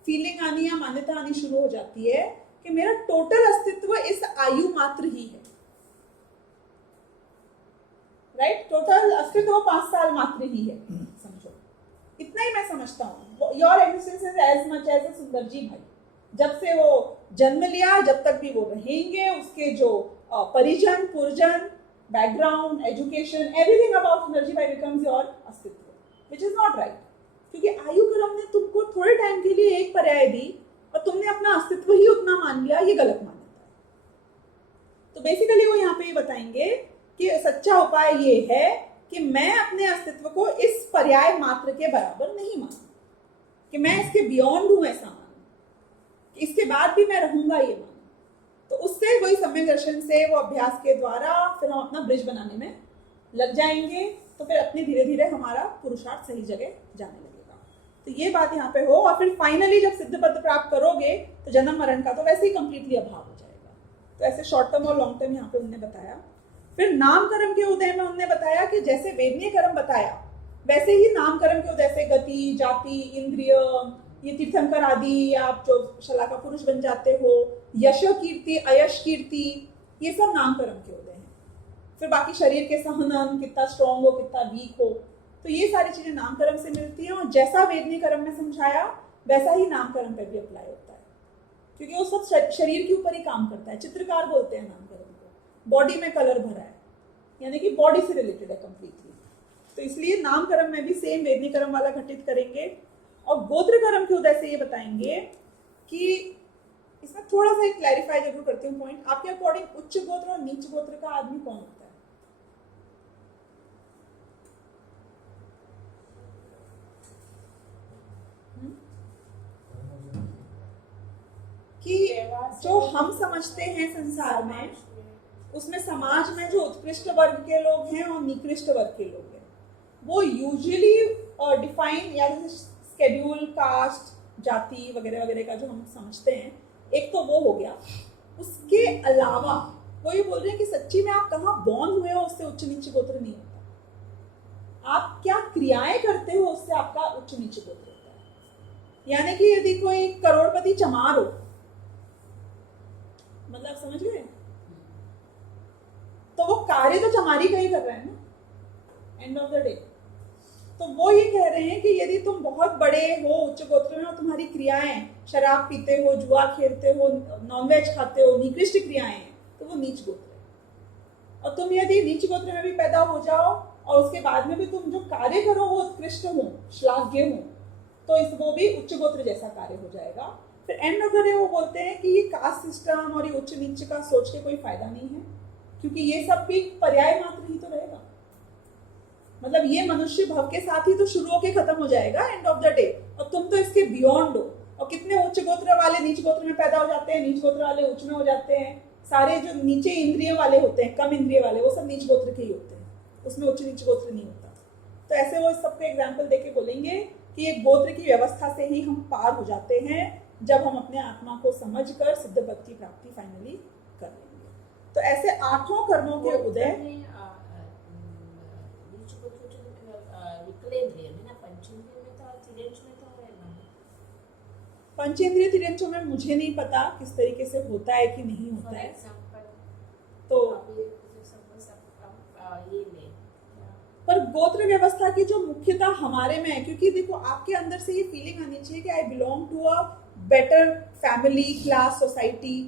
फीलिंग आनी या मान्यता आनी शुरू हो जाती है कि मेरा टोटल अस्तित्व इस आयु मात्र ही है, राइट। टोटल अस्तित्व 5 साल मात्र ही है, समझो, इतना ही मैं समझता हूँ। Your existence is as much as a सुंदर जी भाई। जब से वो जन्म लिया, जब तक भी वो रहेंगे, उसके जो परिजन, पुरजन, बैकग्राउंड, एजुकेशन, एवरीथिंग अबाउट सुंदर जी भाई बिकम्स योर अस्तित्व, विच इज नॉट राइट। क्योंकि आयु कर्म ने तुमको थोड़े टाइम के लिए एक पर्याय दी और तुमने अपना अस्तित्व ही उतना मान लिया, ये गलत मान्यता है। तो बेसिकली वो यहाँ पे ये बताएंगे कि सच्चा उपाय ये है कि मैं अपने अस्तित्व को इस पर्याय मात्र के बराबर नहीं मानूं, कि मैं इसके बियॉन्ड हूं ऐसा मानूं, कि इसके बाद भी मैं रहूंगा ये मानूं। तो उससे वही सम्यक दर्शन से, वो अभ्यास के द्वारा फिर हम अपना ब्रिज बनाने में लग जाएंगे। तो फिर अपने धीरे धीरे हमारा पुरुषार्थ सही जगह जाने लगेगा। तो ये बात यहाँ पे हो, और फिर फाइनली जब सिद्ध पद प्राप्त करोगे तो जन्म मरण का तो वैसे ही कंप्लीटली अभाव हो जाएगा। तो ऐसे शॉर्ट टर्म और लॉन्ग टर्म यहाँ पे उन्होंने बताया। फिर नाम कर्म के उदय में उन्होंने बताया कि जैसे वेदनीय कर्म बताया वैसे ही नाम कर्म के उदय से गति, जाति, इंद्रिय, ये तीर्थंकर आदि, आप जो शलाका पुरुष बन जाते हो, यश कीर्ति, अयश कीर्ति, ये सब नाम कर्म के उदय हैं। फिर बाकी शरीर के सहनन, कितना स्ट्रॉन्ग हो, कितना वीक हो, तो ये सारी चीजें नाम कर्म से मिलती हैं। और जैसा वेदनीय कर्म में समझाया वैसा ही नाम कर्म पे भी अप्लाई होता है, क्योंकि वो सब शरीर के ऊपर ही काम करता है। चित्रकार बोलते हैं नाम कर्म को, बॉडी में कलर भरा है, यानी कि बॉडी से रिलेटेड है कंप्लीटली। तो इसलिए नाम कर्म में भी सेम वेदनीय कर्म वाला घटित करेंगे। और गोत्र कर्म के उदय से ये बताएंगे कि इसमें थोड़ा सा एक क्लैरिफाई जरूर करती हूँ पॉइंट, आपके अकॉर्डिंग उच्च गोत्र और नीच गोत्र का आदमी कौन होता है? कि जो हम समझते हैं संसार में, उसमें समाज में जो उत्कृष्ट वर्ग के लोग हैं और निकृष्ट वर्ग के लोग हैं, वो यूजुअली डिफाइन या स्केड्यूल, कास्ट, जाति वगैरह वगैरह का जो हम समझते हैं, एक तो वो हो गया। उसके अलावा वो ये बोल रहे हैं कि सच्ची में आप कहाँ बॉर्न हुए हो उससे उच्च नीच गोत्र नहीं होता, आप क्या क्रियाएं करते हो उससे आपका उच्च नीच गोत्र होता है। यानी कि यदि कोई करोड़पति चमार हो, मतलब समझ गए, तो वो कार्य तो चमारी का ही कर रहे हैं ना एंड ऑफ द डे। तो वो ये कह रहे हैं कि यदि तुम बहुत बड़े हो उच्च गोत्र में और तुम्हारी क्रियाएं शराब पीते हो, जुआ खेलते हो, नॉनवेज खाते हो, निकृष्ट क्रियाएं हैं, तो वो नीच गोत्र है। और तुम यदि नीच गोत्र में भी पैदा हो जाओ और उसके बाद में भी तुम जो कार्य करो वो उत्कृष्ट हो, श्लाघ्य हो, तो इस वो भी उच्च गोत्र जैसा कार्य हो जाएगा। फिर एंड ऑफ द डे वो बोलते हैं कि ये कास्ट सिस्टम और ये उच्च नीच का सोच के कोई फायदा नहीं है, क्योंकि ये सब भी पर्याय मात्र ही तो रहेगा। मतलब ये मनुष्य भव के साथ ही तो शुरू होके खत्म हो जाएगा एंड ऑफ द डे, और तुम तो इसके बियॉन्ड हो। और कितने उच्च गोत्र वाले नीच गोत्र में पैदा हो जाते हैं, नीच गोत्र वाले उच्च में हो जाते हैं। सारे जो नीचे इंद्रिय वाले होते हैं, कम इंद्रिय वाले, वो सब नीच गोत्र के ही होते हैं, उसमें उच्च नीच गोत्र नहीं होता। तो ऐसे वो सबको एग्जाम्पल देके बोलेंगे कि एक गोत्र की व्यवस्था से ही हम पार हो जाते हैं जब हम अपने आत्मा को समझकर सिद्ध पद की प्राप्ति फाइनली कर लेंगे। तो ऐसे 8 कर्मों के उदय पंचेंद्रिय तिर्यंचों में मुझे नहीं पता किस तरीके से होता है कि नहीं होता है। तो पर गोत्र व्यवस्था की जो मुख्यता हमारे में है, क्योंकि देखो आपके अंदर से ये फीलिंग आनी चाहिए कि I belong to a better family, class, society.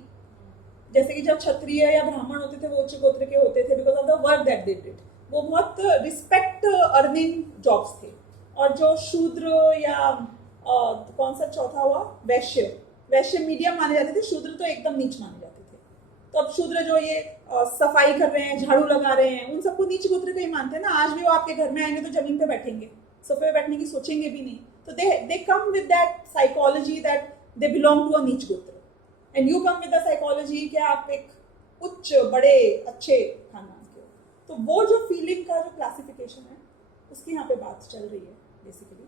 जैसे कि जब क्षत्रिय या ब्राह्मण होते थे वो उच्च गोत्र के होते थे because of the work that they did, वो बहुत रिस्पेक्ट अर्निंग जॉब्स थे। और जो शूद्र या कौन सा चौथा हुआ, वैश्य, वैश्य मीडियम माने जाते थे, शूद्र तो एकदम नीच माने जाते थे। तो अब शूद्र जो ये सफाई कर रहे हैं, झाड़ू लगा रहे हैं, उन सबको नीच गोत्र का ही मानते हैं ना। आज भी वो आपके घर में आएंगे तो जमीन पे बैठेंगे, सोफे पे बैठने की सोचेंगे भी नहीं। तो they come with that psychology that they belong to a नीच गोत्र, and you come with the psychology कि आप एक उच्च बड़े अच्छे खानदान के हो। तो वो जो फीलिंग का जो क्लासिफिकेशन है उसकी यहाँ पे बात चल रही है बेसिकली।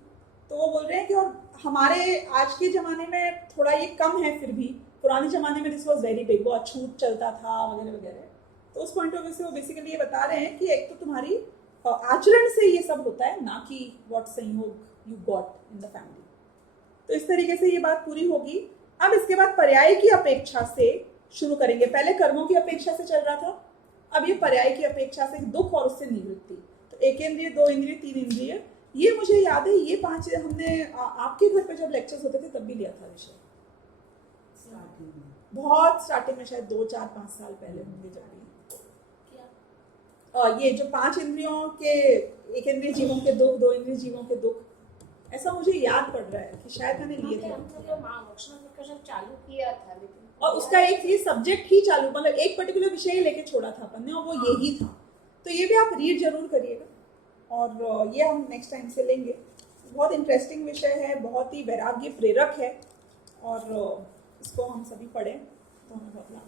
तो वो बोल रहे हैं कि और हमारे आज के ज़माने में थोड़ा ये कम है, फिर भी पुराने ज़माने में दिस वॉज वेरी बिग, वो अछूत चलता था वगैरह वगैरह। तो उस पॉइंट ऑफ व्यू से वो बेसिकली ये बता रहे हैं कि एक तो तुम्हारी आचरण से ये सब होता है, ना कि व्हाट संयोग you got in the family. तो इस तरीके से ये बात पूरी होगी। अब इसके बाद पर्याय की अपेक्षा से शुरू करेंगे। पहले कर्मों की अपेक्षा से चल रहा था, अब ये पर्याय की अपेक्षा से दुख और उससे निवृत्ति। तो 1 इंद्रिय, 2 इंद्रिय, 3 इंद्रिय, ये मुझे याद है ये 5 हमने आपके घर पे जब लेक्चर्स होते थे तब भी लिया था विषय, बहुत स्टार्टिंग में, शायद 2, 4, 5 साल पहले होंगे जब भी। ये जो 5 इंद्रियों के, 1 इंद्रिय जीवों के दुख, 2 इंद्रिय जीवों के दुख, ऐसा मुझे याद पड़ रहा है कि शायद मैंने लिए थे चालू किया था, लेकिन और उसका एक ये सब्जेक्ट ही चालू, मतलब एक पर्टिकुलर विषय लेके छोड़ा था अपन ने और वो यही था। तो ये भी आप रीड जरूर करिएगा और ये हम नेक्स्ट टाइम से लेंगे। बहुत इंटरेस्टिंग विषय है, बहुत ही वैराग्य प्रेरक है और इसको हम सभी पढ़ें तो हमें बहुत लाभ